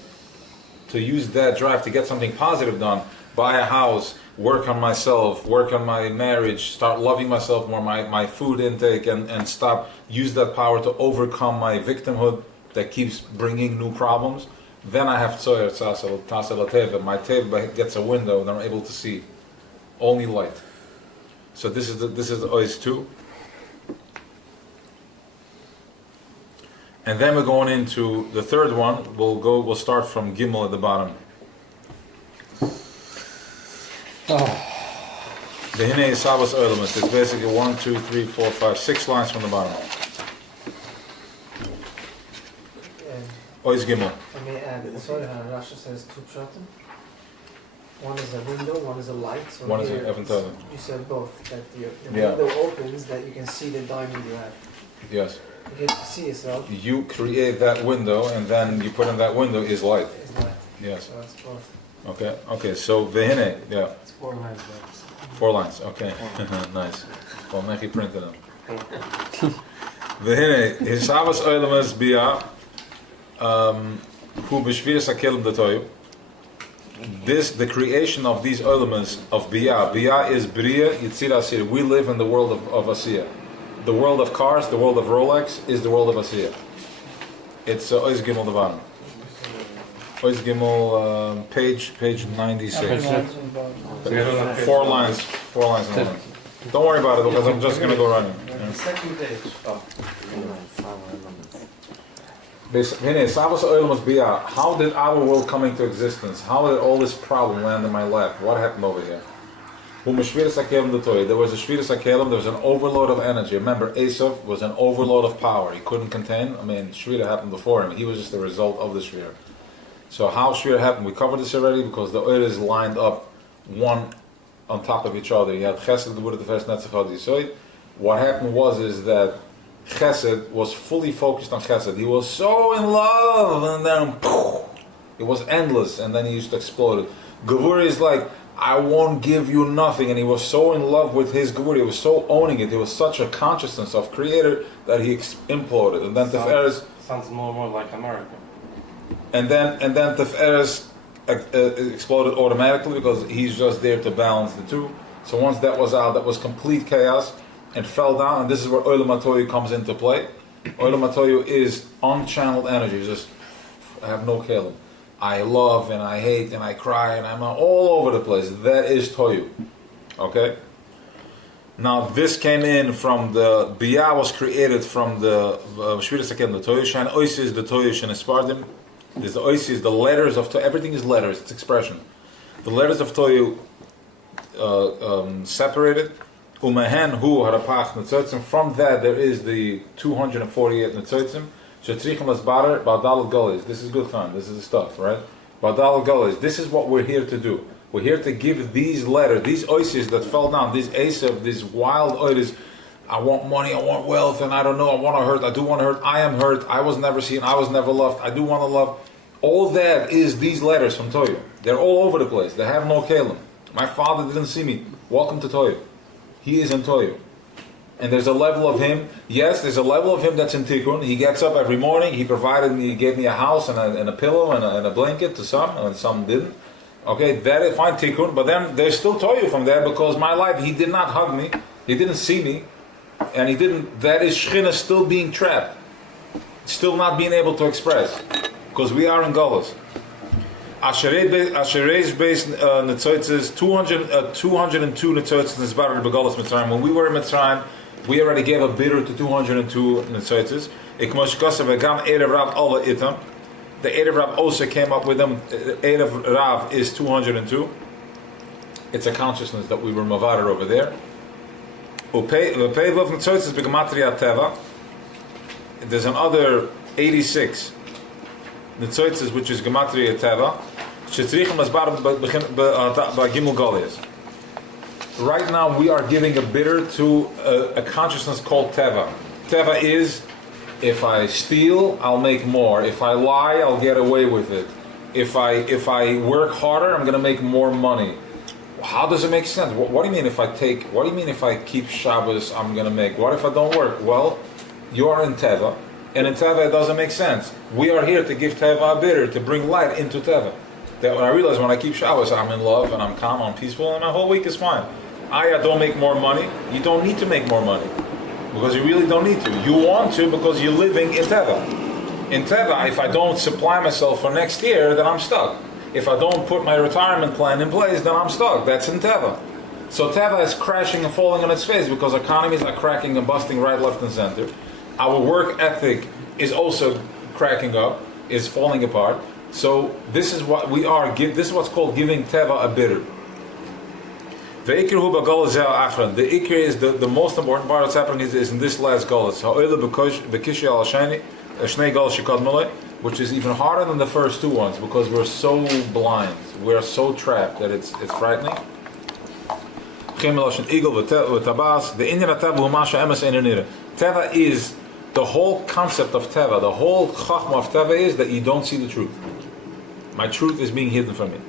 to use that drive to get something positive done, buy a house, work on myself, work on my marriage, start loving myself more, my food intake, and use that power to overcome my victimhood that keeps bringing new problems. Then I have tzoyer tasel teva. My teva gets a window, and I'm able to see only light. So this is the Ois 2. And then we're going into the third one. We'll start from Gimel at the bottom. The Hine is Sabas Oilamus. It's basically 1, 2, 3, 4, 5, 6 lines from the bottom. Ois Gimel. I mean, sorry, Rasha says two pshatim. One is a window, one is a light. So One is here an Evan Toven. you said both. That the Yeah. window opens, that you can see the diamond you have. Yes. You get to see yourself. You create that window, and then you put in that window is light. It's light. Yes. So it's both. Okay. Okay. So Vehine. Yeah. It's 4 lines, guys. 4 lines. Okay. Nice. Well, Mechi printed them. Vehine Hisavas Oilamas Bia. Who b'shviras hakelim datoyu. This, the creation of these elements of Bia. Bia is Bria Yitzira Asir. We live in the world of Asiya. The world of cars, the world of Rolex, is the world of Asiya. It's Ois Gimel the bottom. Ois Gimel, page 96. 4 lines. 4 lines. On the line. Don't worry about it because I'm just going to go running. The second page. Oh. How did our world come into existence? How did all this problem land in my lap? What happened over here? There was a Shviras HaKelim, there was an overload of energy. Remember, Esav was an overload of power. He couldn't contain. I mean, Shvira happened before him. He was just the result of the Shvira. So how Shvira happened, we covered this already because the Oiras lined up one on top of each other. You had Chesed, the Buddha, the first Netzach Yisoid. What happened is that Chesed was fully focused on Chesed. He was so in love, and then poof, it was endless, and then he used to explode. Gevura is like, I won't give you nothing, and he was so in love with his Gevura, he was so owning it, he was such a consciousness of Creator that he imploded. And then Tiferes Sounds more like America. and then Tiferes exploded automatically because he's just there to balance the two. So once that was out, that was complete chaos. And fell down, and this is where Olam HaToyu comes into play. Olam HaToyu is unchanneled energy, just I have no kelim. I love and I hate and I cry and I'm all over the place. That is Toyu. Okay? Now this came in from the Bia was created from the Shviras HaKelim, the Toyu Shan. Ois is the Toyu Shan Espardim. There's the Ois is the letters of Toyu. Everything is letters, it's expression. The letters of Toyu separated. Umehen hu harapach netzotzim. From that there is the 248 netzotzim. Shetrichim lasbarer badal golis. This is good fun. This is the stuff, right? Badal golis. This is what we're here to do. We're here to give these letters, these oises that fell down, these Esav, these wild oises. I want money, I want wealth, and I don't know, I want to hurt, I do want to hurt, I am hurt, I was never seen, I was never loved, I do want to love. All that is these letters from Toyu. They're all over the place. They have no kelim. My father didn't see me. Welcome to Toyu. He is in Toyu. And there's a level of him, yes, there's a level of him that's in Tikkun. He gets up every morning, he gave me a house and a pillow and a blanket to some, and some didn't. Okay, that is fine, Tikkun, but then there's still Toyu from there because my life, he did not hug me, he didn't see me, and he didn't, that is Shechina still being trapped, still not being able to express, because we are in Golos. Asherez based netzotzes 202 netzotzes is better than Begolos Mitzrayim. When we were in Mitzrayim, we already gave a bidder to 202 netzotzes. Ikmoshkasa vegam Erev Rav Ola Itam. The Erev Rav also came up with them. Erev Rav is 202. It's a consciousness that we were mavader over there. Upeivav netzotzes begematria teva. There's another 86 netzotzes which is gematria teva. Right now we are giving a bidder to a consciousness called Teva. Teva is, if I steal, I'll make more. If I lie, I'll get away with it. If I work harder, I'm going to make more money. How does it make sense? What do you mean if I keep Shabbos, I'm going to make? What if I don't work? Well, you are in Teva, and in Teva it doesn't make sense. We are here to give Teva a bidder, to bring light into Teva. That when I realize when I keep Shabbos, I'm in love and I'm calm, I'm peaceful, and my whole week is fine. I don't make more money. You don't need to make more money because you really don't need to. You want to because you're living in Teva. In Teva, if I don't supply myself for next year, then I'm stuck. If I don't put my retirement plan in place, then I'm stuck. That's in Teva. So Teva is crashing and falling on its face because economies are cracking and busting right, left, and center. Our work ethic is also cracking up, is falling apart. So this is what we are. This is what's called giving teva a bitter. The ikr is the most important part that's happening is in this last galus, which is even harder than the first two ones because we're so blind, we're so trapped that it's frightening. Teva is the whole concept of teva, the whole chachma of teva is that you don't see the truth. My truth is being hidden from you.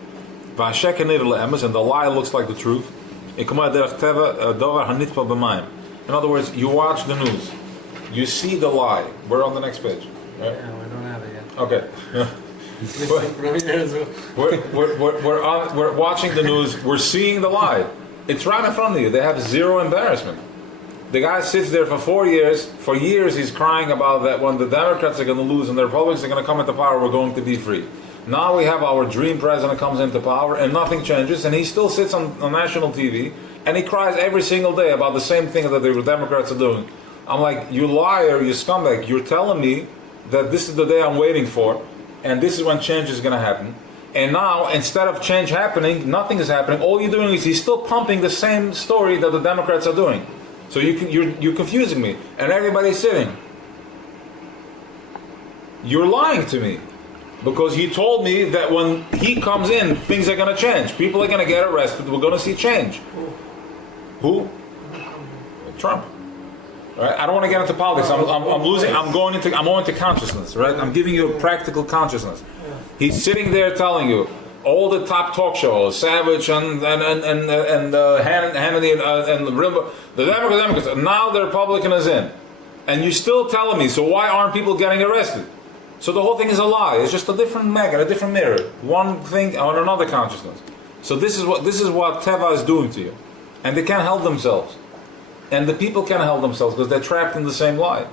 And the lie looks like the truth. In other words, you watch the news, you see the lie. We're on the next page. Right? Yeah, we don't have it yet. Okay. We're watching the news, we're seeing the lie. It's right in front of you. They have zero embarrassment. The guy sits there for 4 years. For years he's crying about that when the Democrats are going to lose and the Republicans are going to come into power, we're going to be free. Now we have our dream president comes into power and nothing changes, and he still sits on national TV and he cries every single day about the same thing that the Democrats are doing. I'm like, you liar, you scumbag, you're telling me that this is the day I'm waiting for and this is when change is going to happen. And now, instead of change happening, nothing is happening. All you're doing is he's still pumping the same story that the Democrats are doing. So you're confusing me. And everybody's sitting. You're lying to me. Because you told me that when he comes in, things are going to change. People are going to get arrested. We're going to see change. Who? Trump. Right? I don't want to get into politics. I'm going into consciousness. Right? I'm giving you a practical consciousness. He's sitting there telling you all the top talk shows, Savage and Hannity and Rimbaud, the Democrats. Now the Republican is in, and you're still telling me. So why aren't people getting arrested? So the whole thing is a lie. It's just a different magnet, a different mirror, one thing on another consciousness. So this is what Teva is doing to you, and they can't help themselves, and the people can't help themselves because they're trapped in the same lie.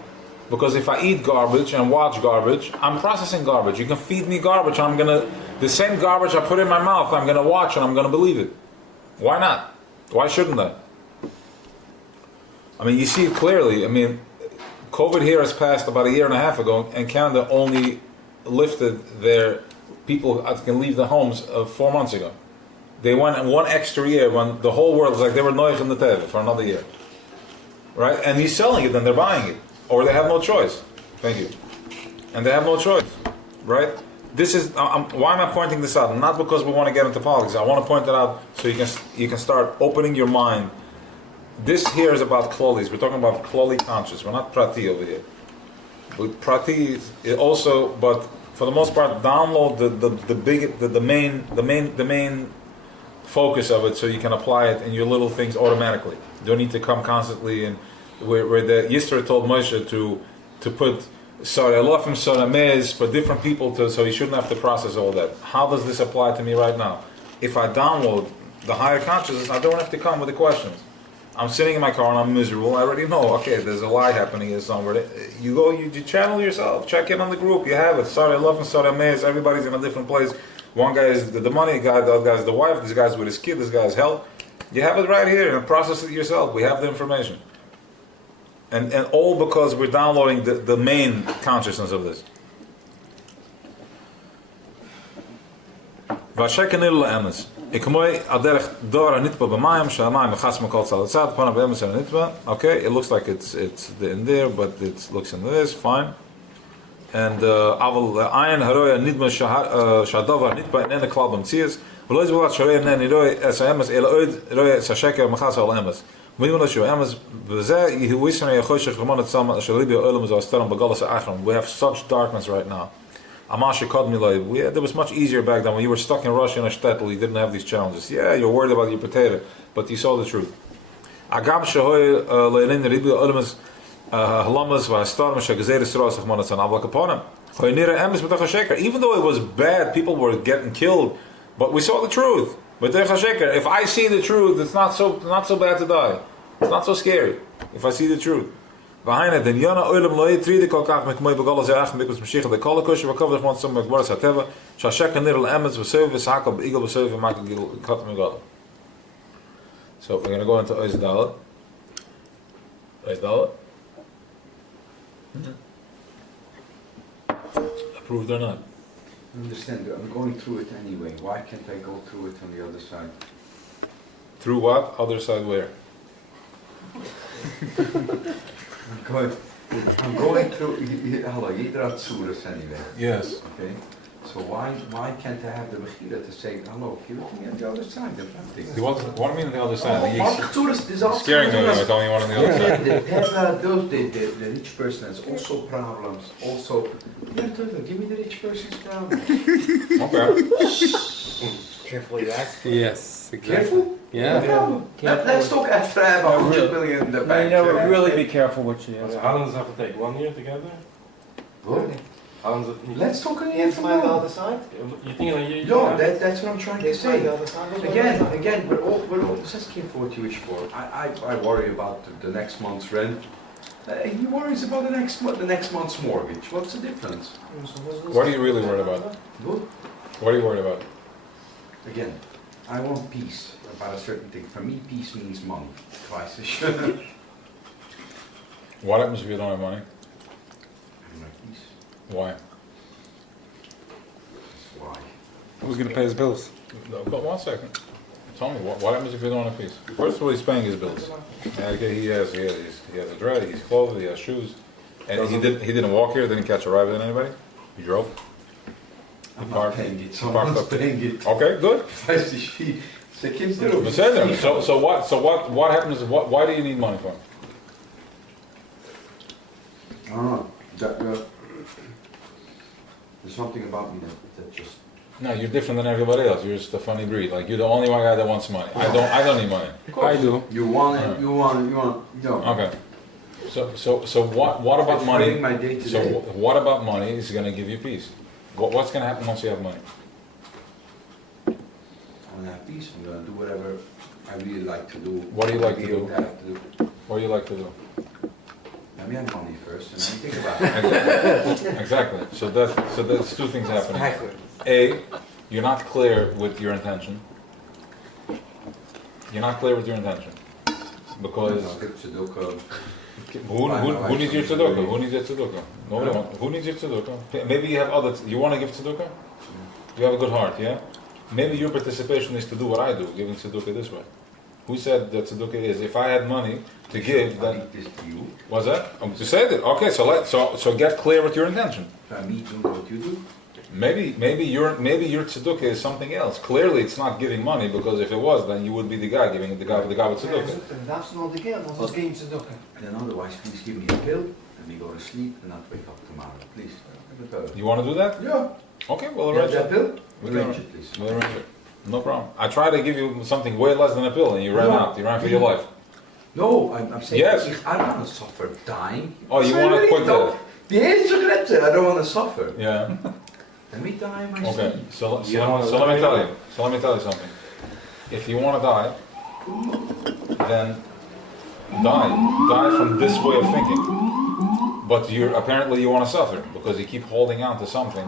Because if I eat garbage and watch garbage, I'm processing garbage. You can feed me garbage, the same garbage I put in my mouth, I'm gonna watch and I'm gonna believe it. Why not? Why shouldn't I? I mean, you see it clearly. I mean, COVID here has passed about 1.5 years ago, and Canada only lifted their people can leave the homes 4 months ago. They went one extra year when the whole world was like they were noise in the table for another year. Right? And he's selling it and they're buying it. Or they have no choice. Thank you. And they have no choice. Right? This is why am I pointing this out? Not because we want to get into politics. I want to point it out so you can start opening your mind. This here is about klolis. We're talking about kloli conscious. We're not prati over here. But prati is also, but for the most part, download the main focus of it so you can apply it in your little things automatically. You don't need to come constantly and where the Yisra told Moshe to put Sarelofim Saramez for different people so he shouldn't have to process all that. How does this apply to me right now? If I download the higher consciousness, I don't have to come with the questions. I'm sitting in my car and I'm miserable. I already know, okay, there's a lie happening here somewhere. You go, you channel yourself, check in on the group, you have it. Sarelofim Saramez, everybody's in a different place. One guy is the money guy, the other guy is the wife, this guy's with his kid, this guy's health. You have it right here and process it yourself. We have the information. And all because we're downloading the main consciousness of this. Okay, it looks like it's in there, but it looks in this, fine. And ayin haroya nidma shadavar nitba in the klal b'mtzias. V'lo yizbulat sharoya nen niroy es ha'emes el oid roya es ha'sheker machas ha'emes. We have such darkness right now. There was much easier back then when you were stuck in Russia in a shtetl. You didn't have these challenges. Yeah, you're worried about your potato, but you saw the truth. Even though it was bad, people were getting killed, but we saw the truth. If I see the truth, it's not so bad to die. It's not so scary. If I see the truth. So we're going to go into Weisz Dalet. Approved or not? Understand, I'm going through it anyway. Why can't I go through it on the other side? Through what? Other side where? I'm going through, hello, Yidrat Surahs anyway. Yes. Okay? So why can't I have the Bechira to say, hello, give it to me on the other side? There's nothing. What do you mean on the other side? He's Scaring me by telling you one on the other side. The rich person has also problems. Also, give me the rich person's problem. Okay. Careful, you ask. Yes. Careful? Yeah. No problem. Let's talk after I have 100 million in the bank. really be careful what you ask. How long does it have to take? 1 year together? Good. How long does it need? Let's talk on the Can you find the info. other side? You think in a year? No, that's what I'm trying Can to you find say. the other side? Again, we're all asking for Jewish for. I worry about the next month's rent. He worries about the next month's mortgage. What's the difference? What are you really worried about? Good. What are you worried about? Again, I want peace about a certain thing. For me, peace means money. Twice as sure. What happens if you don't have money? Peace. Why? Why? Who's gonna pay his bills? No, but 1 second. Tell me, what happens if you don't have peace? First of all, he's paying his bills. Okay, he has a dress, he's clothes, he has shoes. And he didn't walk here, didn't catch a ride with anybody? He drove? I'm parked- not paying it. he Someone's parked up- paying it. Okay, good. Twice as sure. The kids do. But say them. So what happens, why do you need money for? I don't know. There's something about me that just. No, you're different than everybody else. You're just a funny breed. Like you're the only one guy that wants money. I don't need money. I do. You want it. You want. No. Okay. So what about It's money? running my day to So day. what about money is going to give you peace? What's going to happen once you have money? I'm gonna have peace. I'm gonna do whatever I really like to do. What do you like to Be do? able have to do. What do you like to do? Let me have money first, and then think about it. Exactly. So that's two things happening. Backward. A, you're not clear with your intention. You're not clear with your intention because who needs your tzedukah? Who needs your tzedukah? Nobody wants. Who needs your tzedukah? Maybe you have other. You want to give tzedukah? You have a good heart, yeah. Maybe your participation is to do what I do, giving tzedukah this way. Who said that tzedukah is? If I had money to give, I then need this to you. what's that? You said it. Okay, so get clear with your intention. For me doing what you do. Maybe your tzedukah is something else. Clearly, it's not giving money because if it was, then you would be the guy giving the guy with tzedukah. That's not the game. That's not game tzedukah. Then otherwise, please give me a pill, and we go to sleep and not wake up tomorrow. Please. You want to do that? Yeah. Okay, we'll Yeah, arrange that it. pill? We Arrange can- it, please. We'll arrange it. No problem. I tried to give you something way less than a pill, and you ran out. You ran for your life. No, I'm saying Yes. I don't want to suffer dying. Oh, you want to quit that? I don't want to suffer. Yeah. Let me die in my Okay. sleep. So You don't wanna let me die? tell you. So let me tell you something. If you want to die, then die from this way of thinking. But apparently you want to suffer because you keep holding on to something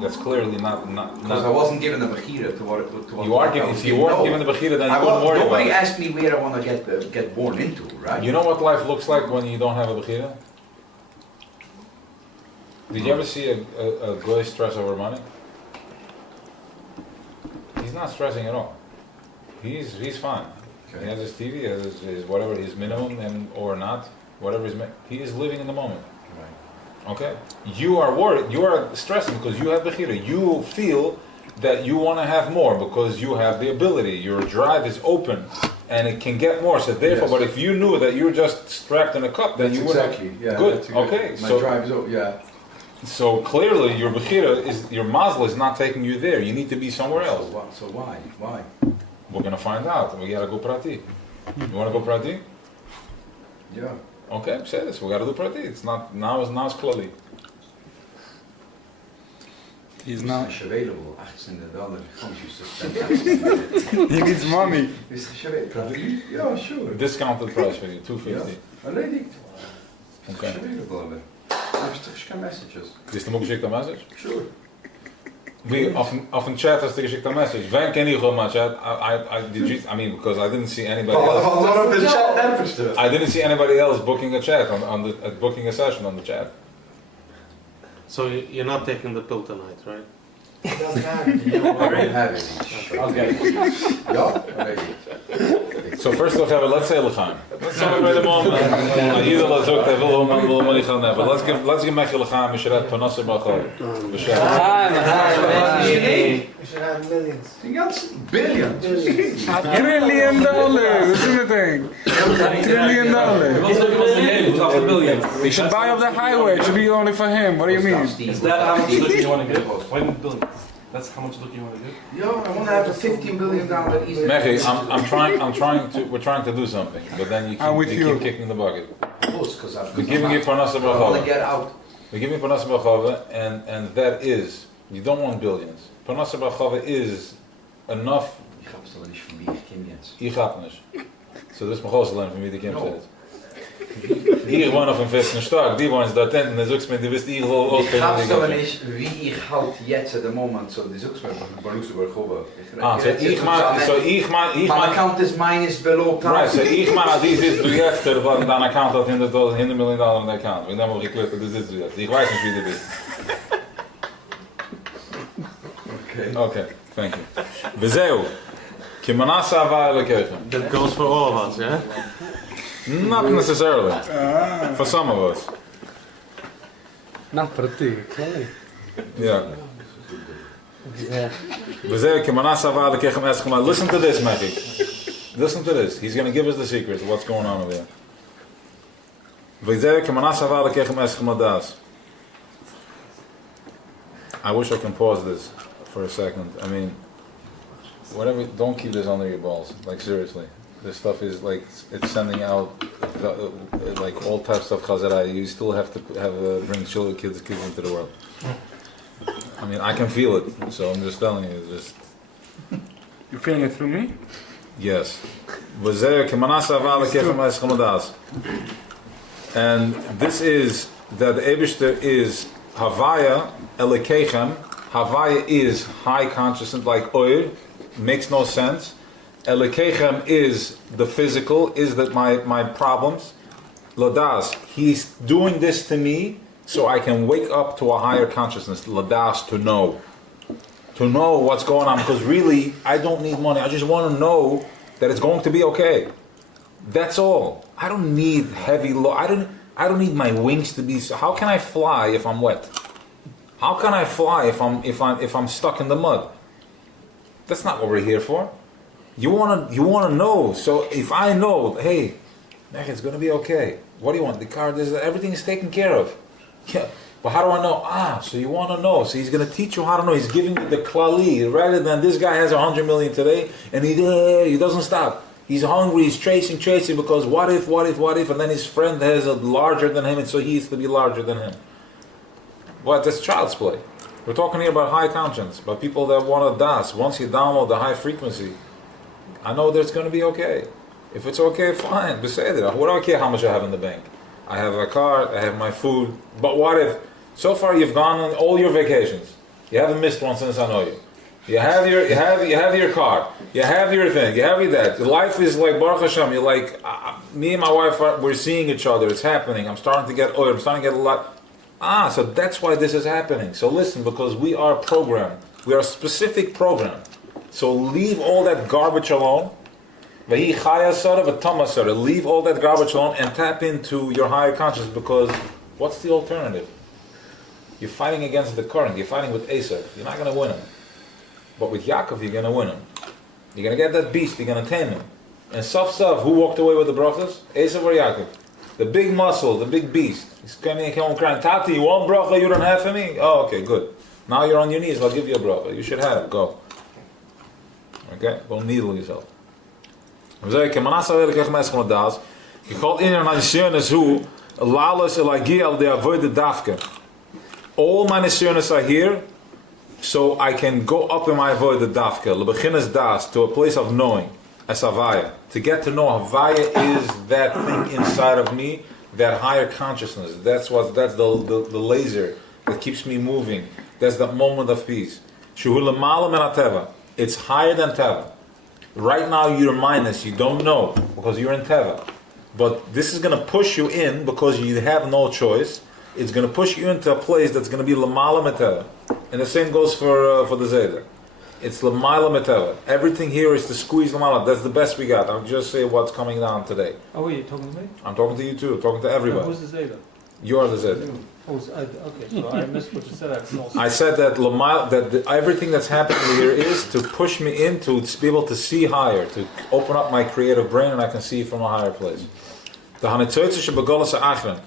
that's clearly not. Because I wasn't given the bechira to what You are given. If you weren't given the bechira, then you wouldn't worry about Nobody it. asked me where I want to get born into, right? You know what life looks like when you don't have a bechira? Did you ever see a guy stress over money? He's not stressing at all. He's fine. He has his TV, he has his whatever, his minimum and or not, whatever he is living in the moment. Right. Okay? You are worried, you are stressing because you have bechira. You feel that you want to have more because you have the ability. Your drive is open and it can get more. So therefore, Yes. But if you knew that you're just strapped in a cup, then That's you wouldn't. exactly. Yeah. Good. That's a good. Okay. My So drive is yeah. so clearly your bechira is your mazla is not taking you there. You need to be somewhere else. So why? Why? We're gonna find out. We gotta go prati. You wanna go prati? Yeah. Okay, say this. We gotta do prati. It's not now. It's clearly. He's not. Is available. $18 comes you suspend. He needs money. Is available? Yeah, sure. Discounted price for you, $250. Yeah. Already. Okay. Available. I've messages. Is the message? Sure. Wie, auf dem Chat hast du geschickt eine Message. When can you go my chat? I mean, because I didn't see anybody else. I didn't see anybody else booking a chat booking a session on the chat. So you're not taking the pill tonight, right? It doesn't matter. Already have it. Okay. Ja? Already. So first of all, let's say L'chaim. Let's celebrate the moment. Jeder laat ook, hij wil money gaan hebben. Let's give Mechel L'chaim, Misharet, Panasser Bachar. We should have millions. Die ganzen billions. $1 trillion. That's the thing. $1 trillion. What's the billion? He should buy up the highway. It should be only for him. What do you mean? Is that how much look you want to give? $1 billion. That's how much look you want to give? Yo, I want to have a $15 billion easy. Mechi, we're trying to do something, but then you keep kicking the bucket. We're giving you Panasser I want to Bachar. get out. We're giving you Panasser Bachar, and that is, you don't want billions. Panasser Bachar is enough. Ich hab's doch nicht von mir, ich kenn jetzt. Ich hab nicht. So das ist mir ausgelernt, von wie die Kim sagt. Hier wohnen auf dem festen Stock, die wohnen dort hinten, dann sagst du mir, du wirst hier so Ich hab's aber nicht, wie ich halt jetzt in dem Moment, so, die sagst mir, Baruch über Choba. Mein account is minus below time. Right, so ich meine, die sitzt du jetzt, dein Account hat $100 Million in der Account. Wir haben geklärt, du sitzt du jetzt. Ich weiß nicht, wie du bist. Okay, thank you. וזהו, כי מנס אהבה אלוקיכם. That goes for all of us, yeah? Not necessarily. For some of us. Not pretty. Yeah. וזהו, כי מנס אהבה אלוקיכם אסכם. Listen to this, Mechi. Listen to this. He's going to give us the secret of what's going on over there. וזהו, כי מנס אהבה אלוקיכם אסכם לדעת. I wish I can pause this for a second. I mean, whatever. Don't keep this under your balls. Like seriously, this stuff is like it's sending out like all types of chazara. You still have to bring children, kids into the world. I mean, I can feel it. So I'm just telling you. Just You feeling it through me? yes. And this is that the Eibishter is Havaya Elekechem. Havaya is high consciousness, like oil. Makes no sense. Elekechem is the physical, is that my problems. Ladas, he's doing this to me so I can wake up to a higher consciousness. Ladas, to know. To know what's going on. Because really, I don't need money. I just want to know that it's going to be okay. That's all. I don't need heavy I don't need my wings to be. How can I fly if I'm wet? How can I fly if I'm stuck in the mud? That's not what we're here for. You wanna know. So if I know, hey, it's gonna be okay. What do you want? The car, everything is taken care of. Yeah. But how do I know? So you want to know. So he's going to teach you how to know. He's giving you the klali rather than this guy has 100 million today and he doesn't stop. He's hungry, he's chasing because what if, and then his friend has a larger than him and so he needs to be larger than him. What? That's child's play. We're talking here about high conscience, about people that want to das. Once you download the high frequency, I know that it's going to be okay. If it's okay, fine. Beseder. What do I care how much I have in the bank? I have a car, I have my food. But what if, so far you've gone on all your vacations. You haven't missed one since I know you. You have your car. You have your thing. You have your that. Your life is like Baruch Hashem. You're like, me and my wife, we're seeing each other. It's happening. I'm starting to get oil. I'm starting to get a lot. So that's why this is happening. So listen, because we are programmed. We are a specific program. So leave all that garbage alone. Leave all that garbage alone and tap into your higher consciousness, because what's the alternative? You're fighting against the current. You're fighting with Esau. You're not going to win him. But with Yaakov, you're going to win him. You're going to get that beast. You're going to tame him. And Saf, who walked away with the brachas? Esau or Yaakov? The big muscle, the big beast. He's coming home crying, Tati, you want bracha you don't have for me? Oh, okay, good. Now you're on your knees. I'll give you a bracha. You should have it. Go. Okay? Don't needle yourself. We zeggen, que manasa wil ik echt mensen met dat. Je gaat in een nisyonis hoe lalas elagi al de avoide dafke. All my nisyonis are here, so I can go up in my avoide dafke. Le beginnes das, to a place of knowing, as Havaya. To get to know Havaya is that thing inside of me, that higher consciousness. That's the laser that keeps me moving. That's the moment of peace. Shehu l'malam min hateva. It's higher than teva. Right now you're minus, you don't know because you're in teva. But this is going to push you in because you have no choice. It's going to push you into a place that's going to be l'malam min teva. And the same goes for the zeder. It's l'malam min teva. Everything here is to squeeze l'malam. That's the best we got. I'll just say what's coming down today. Oh, wait, you're talking to me? I'm talking to you too. I'm talking to everybody. Who's the Zeta? You're the zeder. Okay, so I missed what you said. I said that everything that's happening here is to push me in to be able to see higher, to open up my creative brain, and I can see from a higher place. The hanetzoytze begolas achron,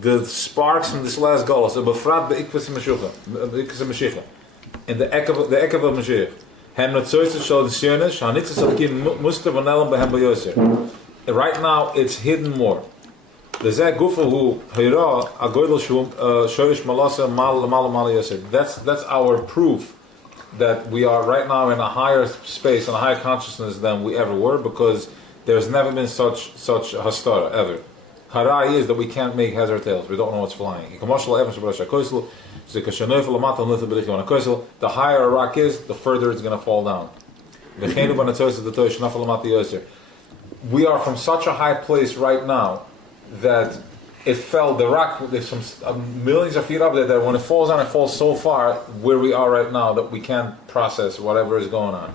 the sparks from this last golas, the befrat beikvas mashiach, in the ek of mashiach. Hem netzoytze shal discernish hanitzes alkim muster vanelem behem bayoser. Right now, it's hidden more. That's our proof that we are right now in a higher space and a higher consciousness than we ever were, because there's never been such hastara ever. Harai is that we can't make heads or tails. We don't know what's flying. The higher a rock is, the further it's going to fall down. We are from such a high place right now that it fell, the rock, there's some millions of feet up there, that when it falls down, it falls so far where we are right now that we can't process whatever is going on.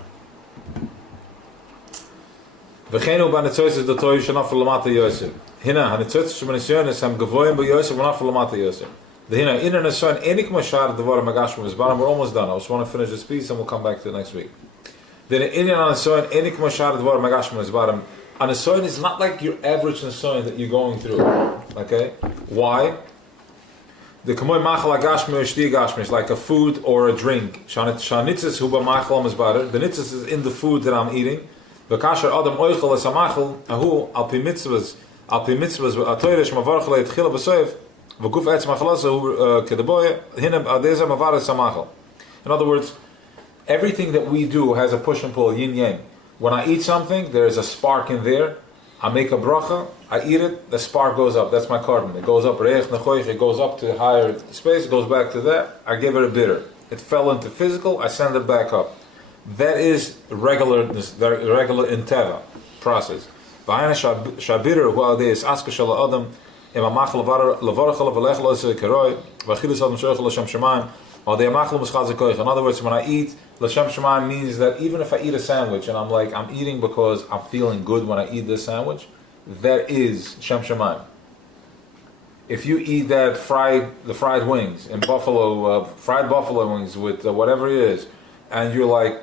V'cheinu b'netzoyis is the toy shenaf l'mata yosef. Hina hanetzoyis sh'b'nisyon is ham gavoyim b'yosef v'naf l'mata yosef. The hina inner neson enik mashar devar magashim v'zbaram. We're almost done. I just want to finish this piece and we'll come back to it next week. Then inner neson enik mashar devar magashim v'zbaram. A nesoin is not like your average nesoin that you're going through. Okay? Why? The kamoy machal agashmi or shti agashmi is like a food or a drink. Shanitzes hu b'machal amizbarer. The nitzes is in the food that I'm eating. V'kasher adam oichel es amachal ahu al pi mitzvahs atoyresh mavarach le etchila v'soif v'guf etz machalasa hu kedeboye hinem adeza mavares amachal. In other words, everything that we do has a push and pull, yin yang. When I eat something, there is a spark in there. I make a bracha, I eat it, the spark goes up. That's my carbon. It goes up, it goes up to higher space, it goes back to that. I give it a bitter. It fell into physical, I send it back up. That is regular in teva process. Shabiru hu al deis aska shel adam im amach levarach levelech lo keroi v'achilus adam shoychel l'shem shemayim. In other words, when I eat, L'Shem Shemayim means that even if I eat a sandwich and I'm eating because I'm feeling good when I eat this sandwich, that is Shem Shemayim. If you eat the fried wings in Buffalo, fried buffalo wings with whatever it is, and you're like,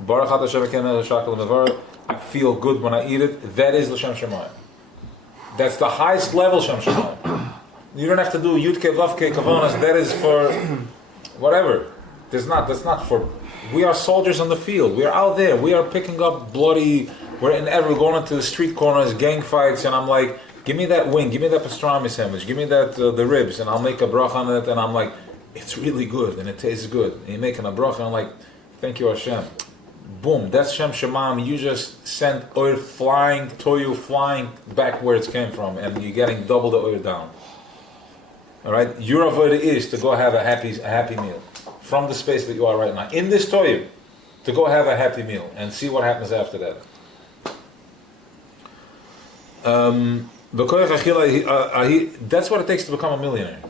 Baruch Ata Hashem Elokeinu Shakal Mevar, I feel good when I eat it, that is L'Shem Shemayim. That's the highest level Shem Shemayim. You don't have to do Yudke Vavke Kavanas, that is for whatever. That's not for. We are soldiers on the field. We are out there. We are picking up bloody. We're going into the street corners, gang fights, and I'm like, give me that wing, give me that pastrami sandwich, give me that the ribs, and I'll make a bracha on it. And I'm like, it's really good and it tastes good. And you're making a bracha, and I'm like, thank you Hashem. Boom, that's Shem Shemam. You just sent oil flying, toyu flying back where it came from, and you're getting double the oil down. All right, your avodah is to go have a happy meal from the space that you are right now in this toyu, to go have a happy meal and see what happens after that. That's what it takes to become a millionaire.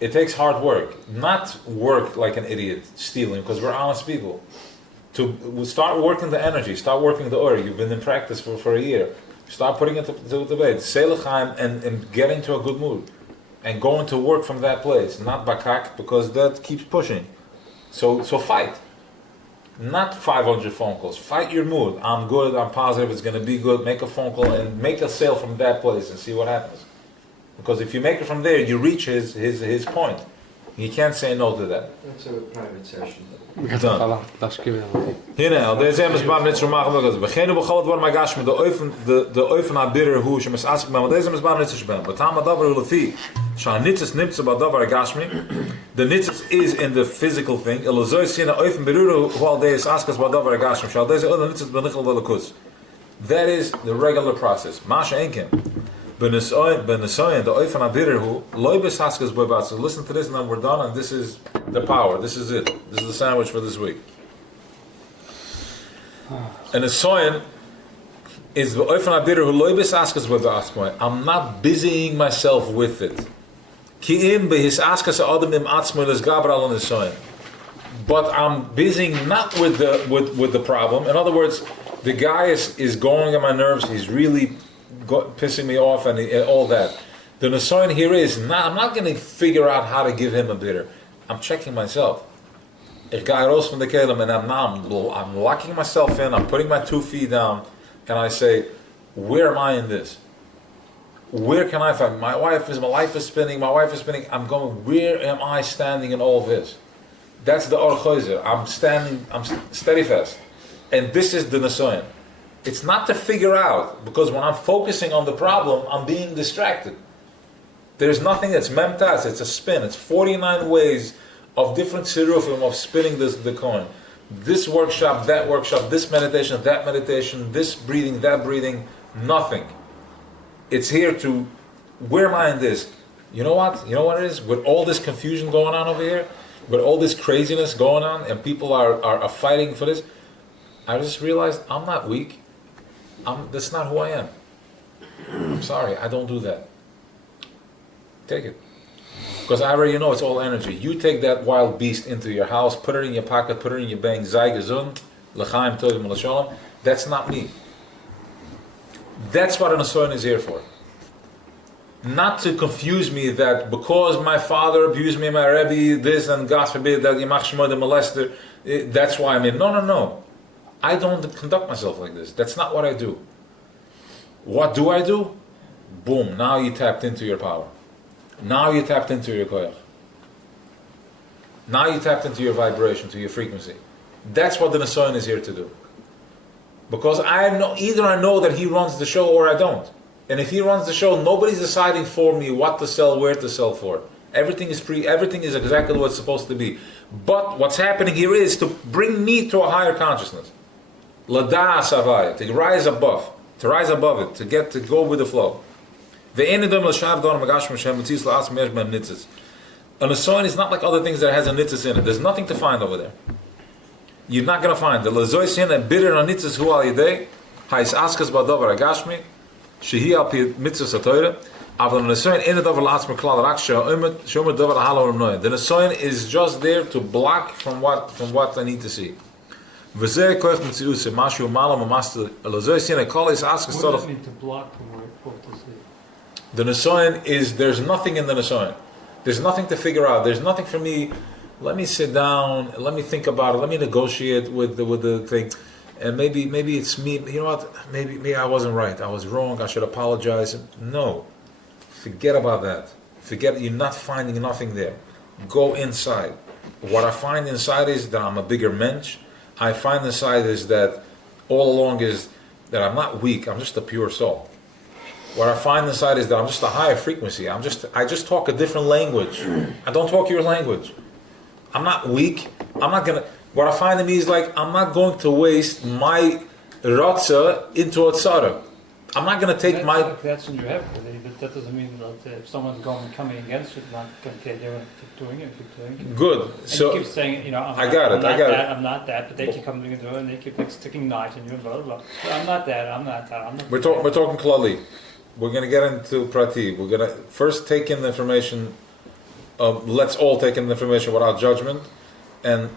It takes hard work, not work like an idiot stealing, because we're honest people. To start working the energy, start working the oil. You've been in practice for a year. Start putting it to the bed, say l'chaim, and get into a good mood. And going to work from that place, not bakak, because that keeps pushing. So fight. Not 500 phone calls. Fight your mood. I'm good, I'm positive, it's going to be good. Make a phone call and make a sale from that place and see what happens. Because if you make it from there, you reach his point. You can't say no to that. That's a private session. Done. Hine, al deze is maar net zo makkelijk als beginnen we gewoon door magash met de oefen naar bitter hoe je mes ask me, maar deze is maar net zo spel. Maar tam davar ulfi. Shan nitzes nimmt zo davar gashmi. The nitzes is in the physical thing. El zo is in de oefen beruro hoe al deze ask as davar gashmi. Shall deze other nitzes benichel de kus. That is the regular process. Masha enken. B'nesoyin, the oifan abiru, loibes haskas boibatz. So listen to this, and then we're done. And this is the power. This is it. This is the sandwich for this week. And the soyin is the oifan abiru, loibes haskas boibatz. I'm not busying myself with it. Ki'im behis askas adam im atzmo les gabral on the soyin. But I'm busying not with the problem. In other words, the guy is going on my nerves. He's really pissing me off and all that. The nesoin here is, I'm not going to figure out how to give him a bitter. I'm checking myself. Ich ga raus from the kelim and I'm locking myself in. I'm putting my 2 feet down and I say, where am I in this? Where can I find? My life is spinning. I'm going, where am I standing in all this? That's the Or Choizer. I'm steady fast. And this is the nesoin. It's not to figure out, because when I'm focusing on the problem, I'm being distracted. There's nothing that's memtas, it's a spin. It's 49 ways of different sirufim of spinning the coin. This workshop, that workshop, this meditation, that meditation, this breathing, that breathing, nothing. It's here to, where am I in this? You know what? You know what it is? With all this confusion going on over here, with all this craziness going on, and people are fighting for this, I just realized I'm not weak. That's not who I am. I'm sorry, I don't do that. Take it. Because I already know it's all energy. You take that wild beast into your house, put it in your pocket, put it in your bank, Zai Gesund, L'chaim Tovim L'shalom. That's not me. That's what an Asoyan is here for. Not to confuse me that because my father abused me, my Rebbe, this, and God forbid that Yamach Shemo the molester, that's why I'm in. No. I don't conduct myself like this. That's not what I do. What do I do? Boom, now you tapped into your power. Now you tapped into your koyach. Now you tapped into your vibration, to your frequency. That's what the Nesoyan is here to do. Because I know that he runs the show or I don't. And if he runs the show, nobody's deciding for me what to sell, where to sell for. Everything is exactly what it's supposed to be. But what's happening here is to bring me to a higher consciousness. Lada savaya, to rise above it, to go with the flow. The enidom l'shav don magash m'shem mitzis la'as mesh ben nitzis. An Asoyan is not like other things that has a nitzis in it. There's nothing to find over there. You're not going to find the lazoisin and bitter on nitzis hu al yidei ha'is askas ba'dover agashmi shehi al pi mitzvos ha'toyre aval an Asoyan enidom la'as m'klal rak she'omer dover ha'halo l'noyen. The Asoyan is just there to block from what I need to see. What does it mean to block from what to see? The Nesoyan is, there's nothing in the Nesoyan. There's nothing to figure out. There's nothing for me. Let me sit down. Let me think about it. Let me negotiate with the thing. And maybe it's me. You know what? Maybe I wasn't right. I was wrong. I should apologize. No. Forget about that. Forget, you're not finding nothing there. Go inside. What I find inside is that I'm a bigger mensch. I find inside is that all along is that I'm not weak, I'm just a pure soul. What I find inside is that I'm just a higher frequency. I just talk a different language. I don't talk your language. I'm not weak. What I find in me is like, I'm not going to waste my ratza into a tzara. I'm not going to take That's in your head, but that doesn't mean that if someone's coming against you, not going to keep doing it. Good. And So you keep saying, I'm not that, but they keep coming into it and they keep sticking knives in you and blah, blah, blah. But I'm not that. We're talking klali. We're going to get into prati. We're going to first take in the information. Let's all take in the information without judgment, and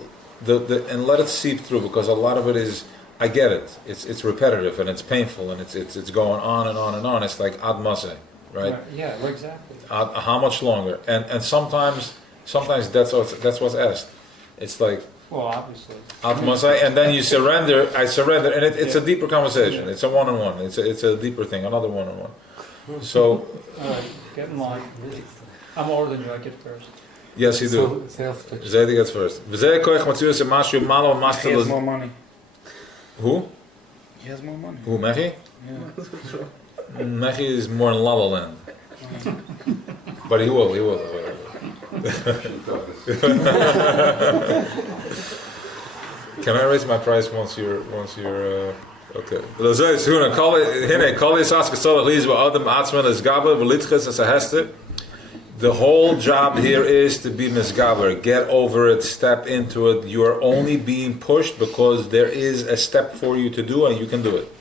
and let it seep through, because a lot of it is. I get it. It's repetitive and it's painful and it's going on and on and on. It's like ad Moshe, right? Yeah, exactly. How much longer? And sometimes that's what's asked. It's like, well, obviously, ad Moshe, and then you surrender. I surrender, and it's a deeper conversation. It's a one-on-one. It's a deeper thing. Another one-on-one. So, get in line. I'm older than you. I get first. Yes, you do. Zaydi gets first. He has more money. Who? He has more money. Who, Mechi? Yeah. Mechi is more in La La Land. But he will. Can I raise my price once you're Okay. The whole job here is to be misgaber. Get over it, step into it. You are only being pushed because there is a step for you to do and you can do it.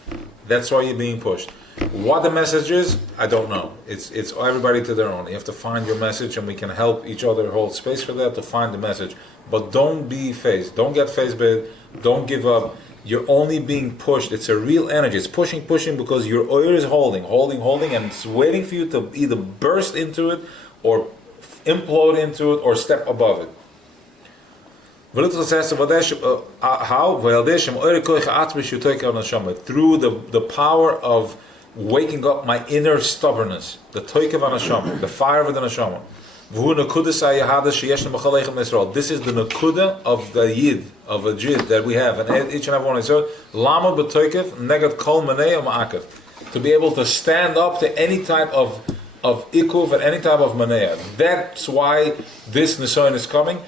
That's why you're being pushed. What the message is, I don't know. It's everybody to their own. You have to find your message and we can help each other hold space for that to find the message. But don't be phased. Don't get phased by it. Don't give up. You're only being pushed. It's a real energy. It's pushing because your oil is holding, and it's waiting for you to either burst into it or implode into it or step above it. How? Through the power of waking up my inner stubbornness, the toikev anashama, the fire of the neshama. This is the nakuda of the yid, of a jid that we have, and each and every one of us. Lama b'toikev negad kol manei ma'akev, to be able to stand up to any type of ikuv and any type of manea. That's why this nisayon is coming.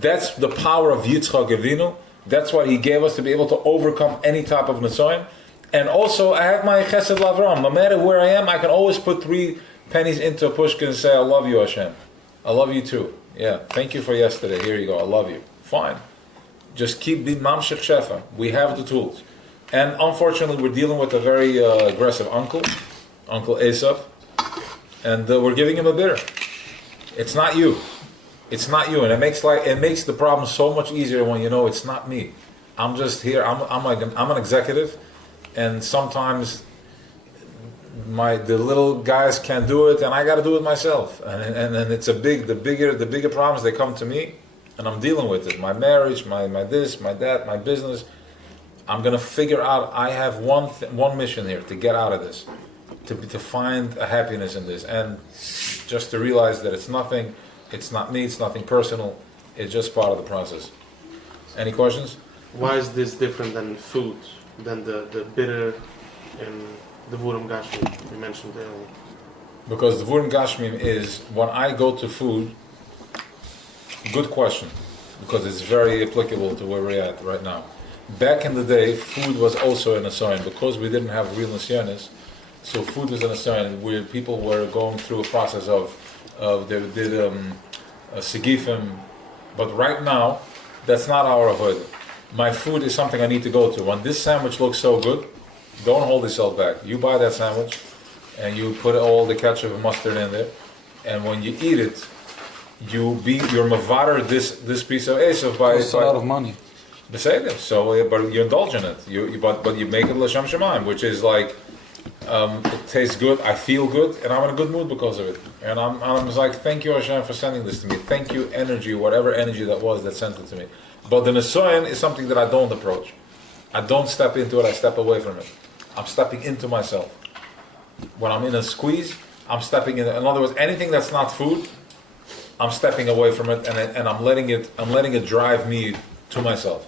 That's the power of Yitzchak Avinu. That's what he gave us to be able to overcome any type of nisayon. And also, I have my chesed lavram. No matter where I am, I can always put 3 pennies into a pushkin and say, I love you, Hashem. I love you too. Yeah, thank you for yesterday. Here you go. I love you. Fine. Just keep being mamshech shefa. We have the tools. And unfortunately, we're dealing with a very aggressive Uncle Esav. And we're giving him a bitter. It's not you. It's not you. And it makes the problem so much easier when you know it's not me. I'm just here. I'm an executive. And sometimes the little guys can't do it, and I got to do it myself. And it's the bigger problems, they come to me, and I'm dealing with it. My marriage, my this, my that, my business. I'm gonna figure out. I have one mission here, to get out of this, to find a happiness in this, and just to realize that it's nothing. It's not me. It's nothing personal. It's just part of the process. Any questions? Why is this different than food, than the bitter and the Vurim Gashmi you mentioned earlier? Because the Vurim Gashmim is, when I go to food, good question, because it's very applicable to where we're at right now. Back in the day, food was also an assignment, because we didn't have real nisyonis, so food was an assignment where people were going through a process of they did sigifim, but right now, that's not our avodah. My food is something I need to go to. When this sandwich looks so good, don't hold yourself back. You buy that sandwich, and you put all the ketchup and mustard in there, and when you eat it, you're mavader this piece of esav by It's a lot of money. So, but you indulge in it. But you make it l'shem shemaim, which is like it tastes good. I feel good, and I'm in a good mood because of it. And I'm just like, thank you Hashem for sending this to me. Thank you energy, whatever energy that was that sent it to me. But the nesoyan is something that I don't approach. I don't step into it. I step away from it. I'm stepping into myself. When I'm in a squeeze, I'm stepping in. In other words, anything that's not food, I'm stepping away from it, and I'm letting it drive me to myself.